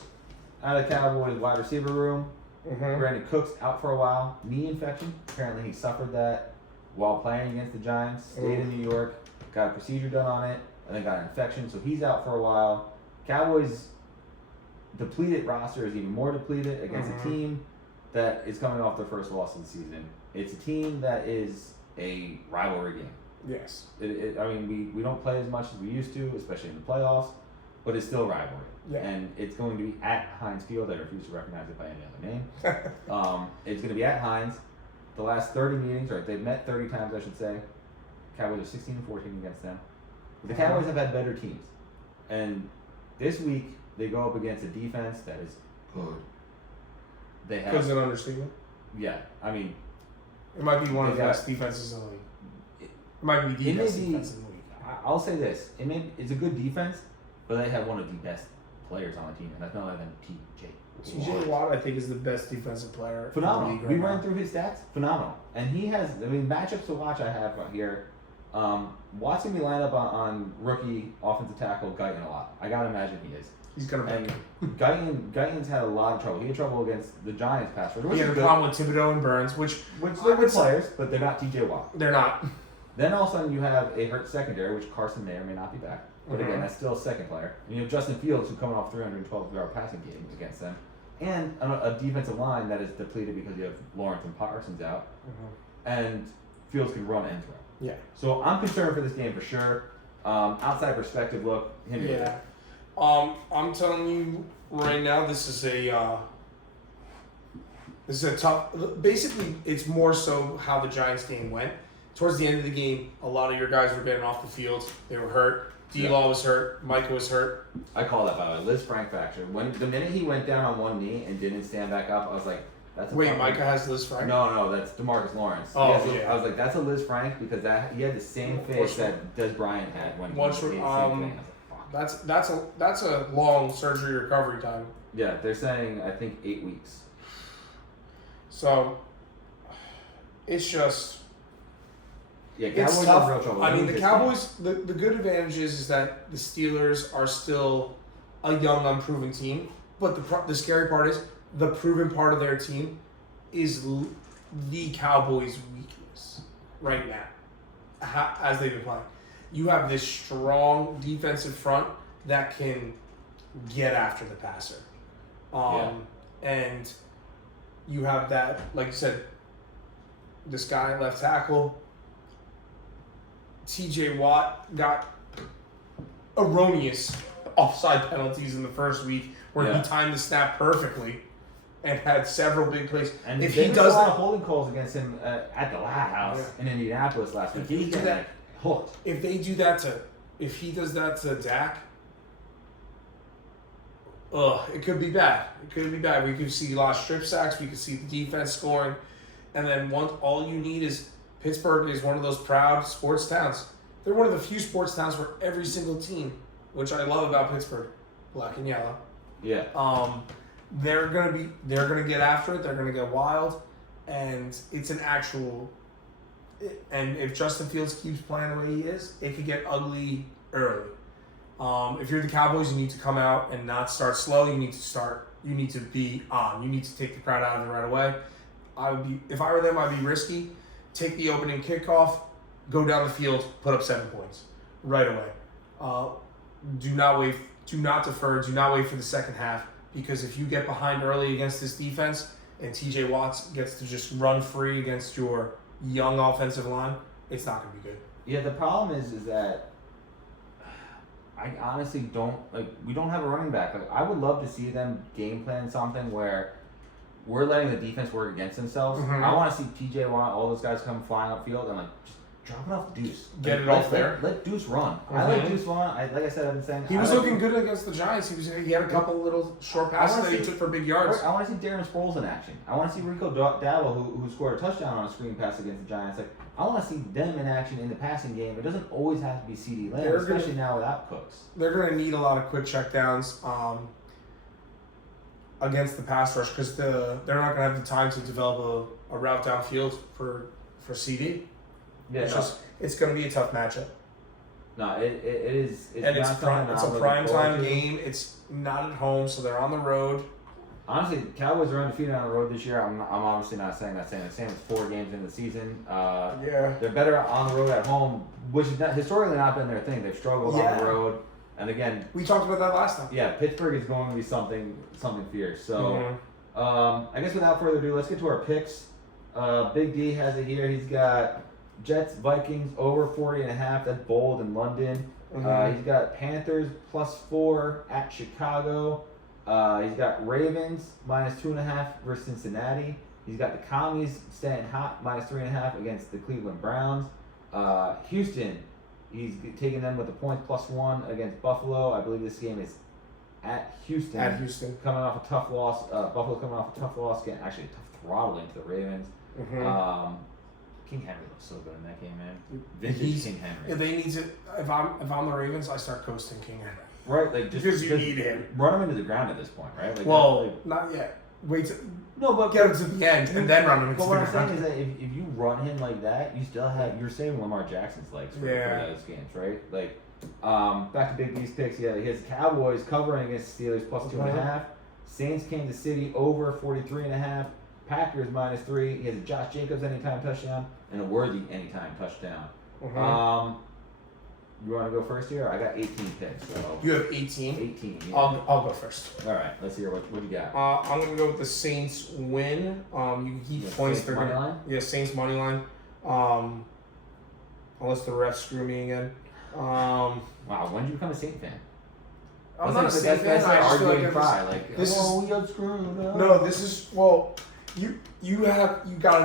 out of the Cowboys wide receiver room. Brandon Cooks out for a while, knee infection. Apparently, he suffered that while playing against the Giants. Stayed in New York, got a procedure done on it, and then got an infection. So he's out for a while. Cowboys depleted roster is even more depleted against a team that is coming off their first loss of the season. It's a team that is a rivalry game. Yes. I mean, we don't play as much as we used to, especially in the playoffs, but it's still rivalry. Yeah. And it's going to be at Heinz Field. I refuse to recognize it by any other name. It's going to be at Heinz. The last 30 meetings, or they've met 30 times, I should say. Cowboys are 16-14 against them. But the Cowboys have had better teams. And this week, they go up against a defense that is good. They have. Was it an understatement? Yeah, I mean. It might be one of the got- best defenses in the league. It might be the best defense in the league. I'll say this: it's a good defense, but they have one of the best players on the team, and that's none other than TJ Watt, I think, is the best defensive player Phenomenal. in the league We right ran now. through his stats. Phenomenal, and he has. I mean, matchups to watch. I have right here. Watching me line up on rookie offensive tackle Guyton a lot. I gotta imagine he is. He's gonna And be. Guyton's had a lot of trouble. He had trouble against the Giants pass rush, He which had is a good. problem with Thibodeau and Burns, which They're good players, but they're not TJ Watt. they're not. Then all of a sudden you have a hurt secondary, which Carson may or may not be back. But Mhm. again, that's still a second player. And you have Justin Fields, who's coming off 312-yard passing games against them, and a defensive line that is depleted because you have Lawrence and Parsons out, and Fields can run and throw. Yeah. So I'm concerned for this game for sure. Outside perspective, look, Yeah. I'm telling you right now, this is a tough. Basically, it's more so how the Giants game went. Towards the end of the game, a lot of your guys were getting off the field. They were hurt. D-Law was hurt. Micah was hurt. I call that, by the way, Liz Frank factor. When the minute he went down on one knee and didn't stand back up, I was like, that's a Wait, fucking- Micah has Liz Frank? No, that's DeMarcus Lawrence. Oh, I was like, that's a Liz Frank because he had the same face that Des Bryant had when he What's- made the same thing. I was like, fuck. That's a long surgery recovery time. Yeah, they're saying I think 8 weeks. So it's just Yeah, it's Cowboys tough. have real trouble. I mean, the This Cowboys. The good advantage is that the Steelers are still a young, unproven team. But the scary part is the proven part of their team is the Cowboys' weakness right now, as they've been playing. You have this strong defensive front that can get after the passer, and you have that, like you said, this guy left tackle. TJ Watt got erroneous offside penalties in the first week where Yeah. he timed the snap perfectly and had several big plays. And if there he was does a lot that, of holding calls against him at the Lab House in Indianapolis last week. If He he was do getting that- like hooked. if he does that to Dak, it could be bad. It could be bad. We could see a lot of strip sacks. We could see the defense scoring, and then all you need is Pittsburgh is one of those proud sports towns. They're one of the few sports towns where every single team, which I love about Pittsburgh, black and yellow. Yeah. They're gonna get after it. They're gonna get wild, and it's an actual. And if Justin Fields keeps playing the way he is, it could get ugly early. If you're the Cowboys, you need to come out and not start slow. You need to be on. You need to take the crowd out of it right away. If I were them, I'd be risky. Take the opening kickoff, go down the field, put up 7 points right away. Do not wait. Do not defer. Do not wait for the second half, because if you get behind early against this defense and TJ Watts gets to just run free against your young offensive line, it's not going to be good. Yeah, the problem is that I honestly don't we don't have a running back. Like, I would love to see them game plan something where we're letting the defense work against themselves. Mhm. I want to see TJ Watt, all those guys come flying upfield and just drop it off Deuce. Get it let, off there. Let Deuce run. I like Deuce run. Like I said, I've been saying He was looking good against the Giants. He had a couple little short passes that he took for big yards. I want to see Darren Sproles in action. I want to see Rico Dowdle, who scored a touchdown on a screen pass against the Giants. Like I want to see them in action in the passing game. It doesn't always have to be CeeDee Lamb, especially now without Cooks. They're going to need a lot of quick checkdowns against the pass rush because they're not going to have the time to develop a route downfield for CD. Yeah, It's going to be a tough matchup. No, it is. It's a prime time game. It's not at home, so they're on the road. Honestly, Cowboys are undefeated on the road this year. I'm obviously not saying that. Saying it's 4 games in the season. They're better on the road at home, which has historically not been their thing. They've struggled on the road, and again, we talked about that last time. Yeah, Pittsburgh is going to be something fierce. So, I guess without further ado, let's get to our picks. Big D has it here. He's got Jets, Vikings over 40.5. That's bold in London. He's got Panthers +4 at Chicago. He's got Ravens -2.5 versus Cincinnati. He's got the Commies staying hot -3.5 against the Cleveland Browns. Houston, he's taking them with the points +1 against Buffalo. I believe this game is at Houston. Coming off a tough loss. Buffalo coming off a tough loss, getting actually a tough throttling to the Ravens. King Henry looks so good in that game, man. Vintage King Henry. Yeah, they need to. If I'm the Ravens, I start coasting King Henry. Right, like because you need him. Run him into the ground at this point, right? Like, not yet. Wait. But get him to the end and then run him into the ground. But what I'm saying is that if you run him like that, you still have you're saving Lamar Jackson's legs for those games, right? Like, back to Big D's picks. Yeah, he has Cowboys covering against Steelers +2.5. Saints, Kansas City over 43.5. Packers -3. He has a Josh Jacobs anytime touchdown and a Worthy anytime touchdown. You want to go first here? I got 18 picks. So you have 18. 18. Yeah. I'll go first. All right. Let's hear what you got. I'm gonna go with the Saints win. You can keep points. Saints money line. Yeah, Saints money line. Unless the refs screw me again. Wow. When did you become a Saint fan? I'm not a Saint fan. I just feel like this we got screwed up. No, this is you gotta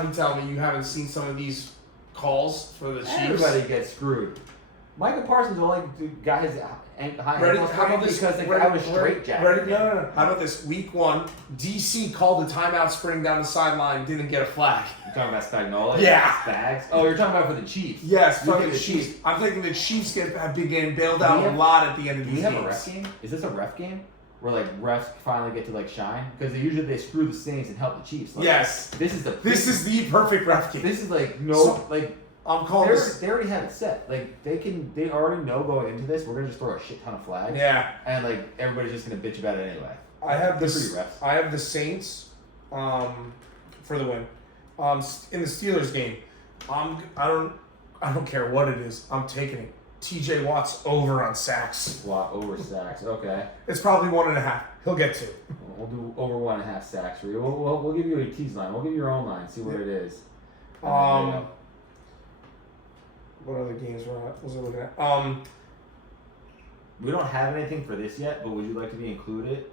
be telling me you haven't seen some of these calls for the Chiefs. Everybody gets screwed. Micah Parsons only got his high ankle sprain because the guy was straight jacked. No. How about this? Week 1, DC called a timeout sprinting down the sideline, didn't get a flag. You're talking about Spagnuolo? Yeah. Spags? Oh, you're talking about for the Chiefs. Yes, for the Chiefs. I'm thinking the Chiefs have been getting bailed out a lot at the end of these games. Do we have a ref game? Is this a ref game? Where like refs finally get to shine because usually they screw the Saints and help the Chiefs. Yes, this is the perfect ref game. This is I'm calling this. They already have it set. Like they already know going into this we're gonna just throw a shit ton of flags. Yeah, and everybody's just gonna bitch about it anyway. I have the Saints for the win. In the Steelers game, I don't care what it is. I'm taking it. TJ Watt's over on sacks. Watt over sacks. Okay. It's probably 1.5. He'll get 2. We'll do over 1.5 sacks for you. We'll give you a tease line. We'll give you your own line. See what it is. What other games was I looking at? We don't have anything for this yet, but would you like to be included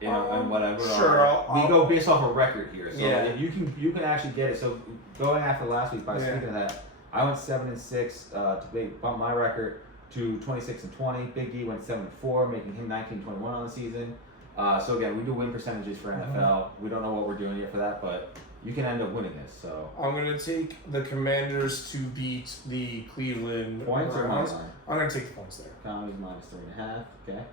in whatever? Sure. We go based off a record here, so yeah. if you can actually get it. So going after last week, speaking of that, I went 7-6 to bump my record to 26-20. Big D went 7-4, making him 19-21 on the season. So again, we do win percentages for NFL. We don't know what we're doing yet for that, but you can end up winning this. So I'm gonna take the Commanders to beat the Cleveland points Browns. or money line? I'm gonna take the points there. Commies -3.5. Okay.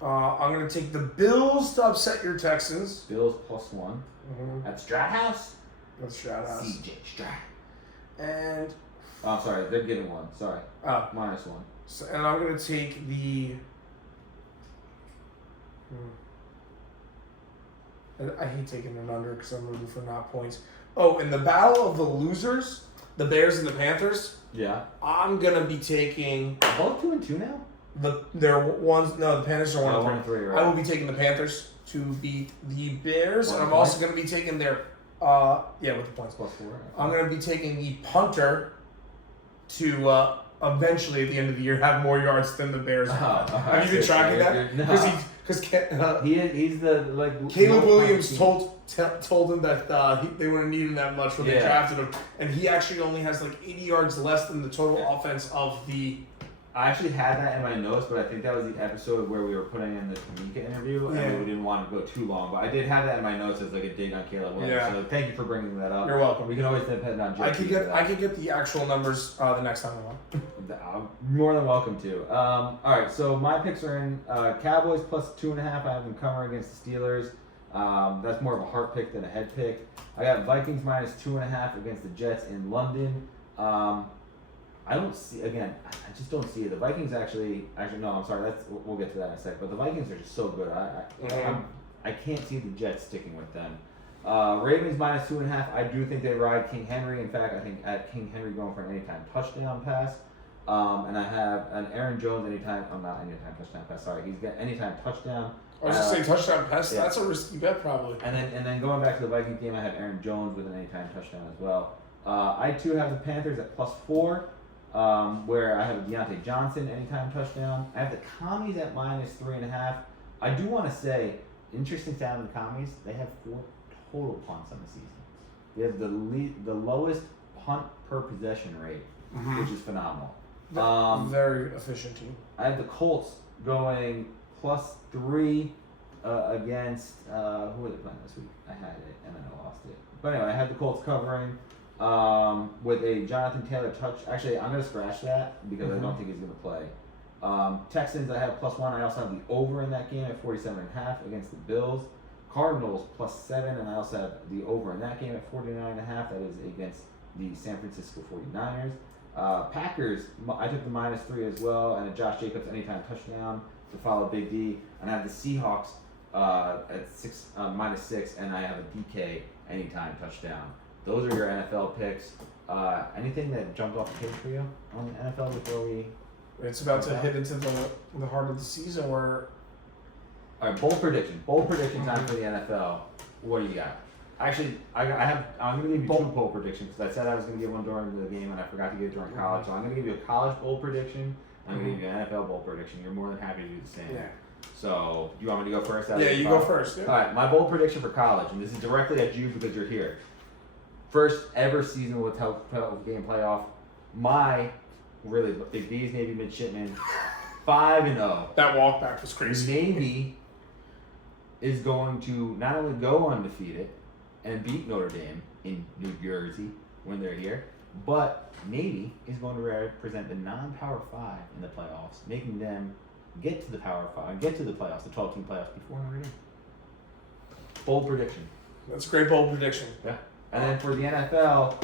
I'm gonna take the Bills to upset your Texans. Bills +1. At Strathouse. That's Strathouse. CJ Stroud. And I'm sorry, they're getting 1. Sorry. -1. So, and I'm gonna take the. I hate taking an under because I'm rooting for not points. Oh, in the battle of the losers, the Bears and the Panthers. Yeah. I'm gonna be taking. Both 2-2 now. The Panthers are 1-3. Right? I will be taking the Panthers to beat the Bears, and I'm also gonna be taking their. With the points +4. I'm gonna be taking the punter to eventually at the end of the year have more yards than the Bears. Have you been so tracking that? you're- Because he's the Caleb most Williams talented told him that they wouldn't need him that much when they Yeah. drafted him, and he actually only has like 80 yards less than the total offense of the. I actually had that in my notes, but I think that was the episode where we were putting in the Kamika interview, and Yeah. we didn't want to go too long. But I did have that in my notes as like a dig on Caleb Williams. Yeah. So thank you for bringing that up. You're welcome. We can always depend on JP. I could get the actual numbers the next time I want. I'm more than welcome to. All right, so my picks are in Cowboys plus 2.5. I have them covering against the Steelers. That's more of a heart pick than a head pick. I got Vikings minus 2.5 against the Jets in London. I don't see, again, I just don't see it. The Vikings actually no, I'm sorry. We'll get to that in a sec. But the Vikings are just so good. I can't see the Jets sticking with them. Ravens minus 2.5. I do think they ride King Henry. In fact, I think at King Henry going for an anytime touchdown pass. And I have an Aaron Jones anytime. I'm not anytime touchdown pass. Sorry, he's got anytime touchdown. I was just saying touchdown pass. Yeah. That's a risky bet probably. And then going back to the Vikings game, I have Aaron Jones with an anytime touchdown as well. I too have the Panthers at plus 4, where I have a Deontay Johnson anytime touchdown. I have the Commies at minus 3.5. I do want to say, interesting stat on the Commies, they have 4 total punts on the season. They have the lowest punt per possession rate, which is phenomenal. Very efficient team. I have the Colts going plus 3 against who were they playing this week? I had it and then I lost it. But anyway, I have the Colts covering with a Jonathan Taylor touch. Actually, I'm gonna scratch that because I don't think he's gonna play. Texans, I have plus 1. I also have the over in that game at 47.5 against the Bills. Cardinals plus 7, and I also have the over in that game at 49.5. That is against the San Francisco 49ers. Packers, I took the minus 3 as well, and a Josh Jacobs anytime touchdown to follow Big D. And I have the Seahawks at minus 6, and I have a DK anytime touchdown. Those are your NFL picks. Anything that jumped off the page for you on the NFL before we? It's about to hit into the heart of the season where. All right, bold prediction time for the NFL. What do you got? Actually, I'm going to give you 2 bold predictions because I said I was going to give one during the game and I forgot to give it during college. So I'm going to give you a college bold prediction. I'm going to give you an NFL bold prediction. You're more than happy to do the same. Yeah. So, you want me to go first? Yeah, you go first. Yeah. All right, my bold prediction for college, and this is directly at you because you're here. First ever season with a 12-game playoff. My really Big D's Navy midshipman, 5-0. That walk back was crazy. Navy is going to not only go undefeated and beat Notre Dame in New Jersey when they're here, but Navy is going to represent the non-Power 5 in the playoffs, making them get to the Power 5, get to the playoffs, the 12-team playoffs before Notre Dame. Bold prediction. That's a great bold prediction. Yeah. And then for the NFL,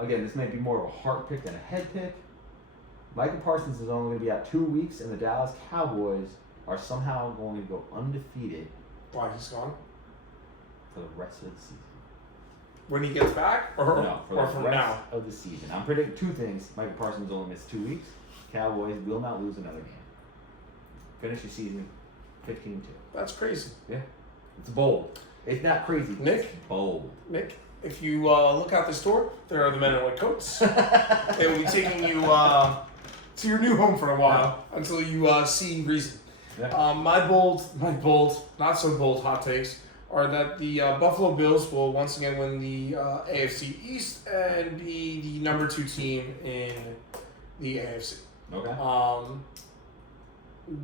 again, this may be more of a heart pick than a head pick. Micah Parsons is only going to be out 2 weeks, and the Dallas Cowboys are somehow going to go undefeated Why he's gone? for the rest of the season. When he gets back, or For or the from rest now? of the season. I'm predicting 2 things. Micah Parsons will only miss 2 weeks. Cowboys will not lose another game. Finish the season 15-2. That's crazy. Yeah. It's bold. It's not crazy. Nick? It's bold. Nick, if you look out this door, there are the men in white coats. They will be taking you to your new home for a while until you see reason. Yeah. My bold, not so bold hot takes are that the Buffalo Bills will once again win the AFC East and be the number 2 team in the AFC. Okay.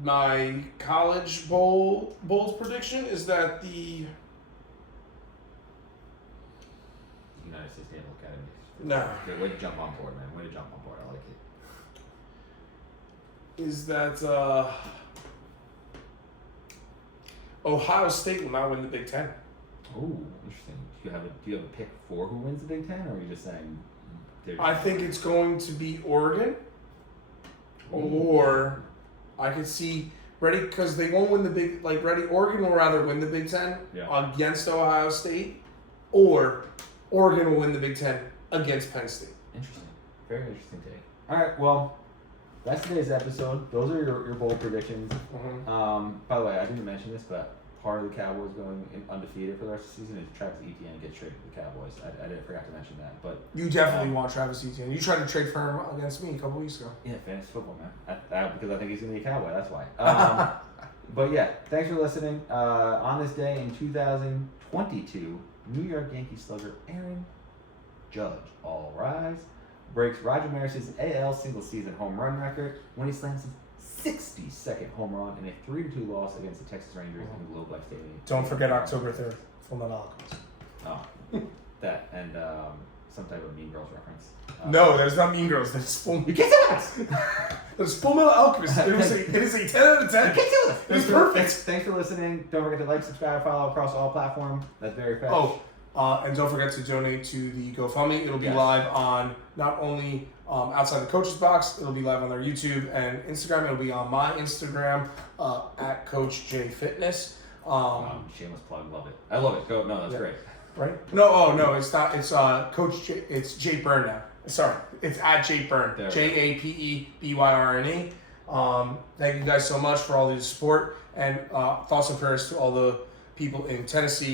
My college bold prediction is that the United States Naval Academy. no Okay, way to jump on board, man. Way to jump on board. I like it. is that Ohio State will not win the Big Ten. Oh, interesting. Do you have a pick for who wins the Big Ten, or are you just saying? I think it's going to be Oregon, or I could see because they won't win the Oregon will rather win the Big Ten against Ohio State, or Oregon will win the Big Ten against Penn State. Interesting. Very interesting take. All right, well, that's today's episode. Those are your bold predictions. Mm-hmm. By the way, I didn't mention this, but part of the Cowboys going undefeated for the rest of the season is Travis Etienne gets traded to the Cowboys. I forgot to mention that, but You definitely want Travis Etienne. You tried to trade for him against me a couple weeks ago. yeah, fantasy football, man. Because I think he's gonna be a Cowboy. That's why. But yeah, thanks for listening. On this day in 2022, New York Yankees slugger Aaron Judge, all rise, breaks Roger Maris's AL single-season home run record when he slams his 62nd home run in a 3-2 loss against the Texas Rangers in the Globe Life Stadium. Don't forget October 3rd. Full Metal Alchemist. Oh, that and some type of Mean Girls reference. No, there's not Mean Girls. There's Full. You can't say that. There's Full Metal Alchemist. It is a 10 out of 10. You can't say that. It's perfect. Thanks for listening. Don't forget to like, subscribe, follow across all platforms. That's very fast. Oh, and don't forget to donate to the GoFundMe. It'll be Yes. live on not only outside the coach's box. It'll be live on their YouTube and Instagram. It'll be on my Instagram at Coach J Fitness. Shameless plug. Love it. I love it. Go. No, that's Yeah. great. Right? No, oh no, it's not. It's Coach J. It's Jay Byrne now. Sorry, it's at Jay Byrne. There we go. JAPEBYRNE. Thank you guys so much for all the support and thoughts and prayers to all the people in Tennessee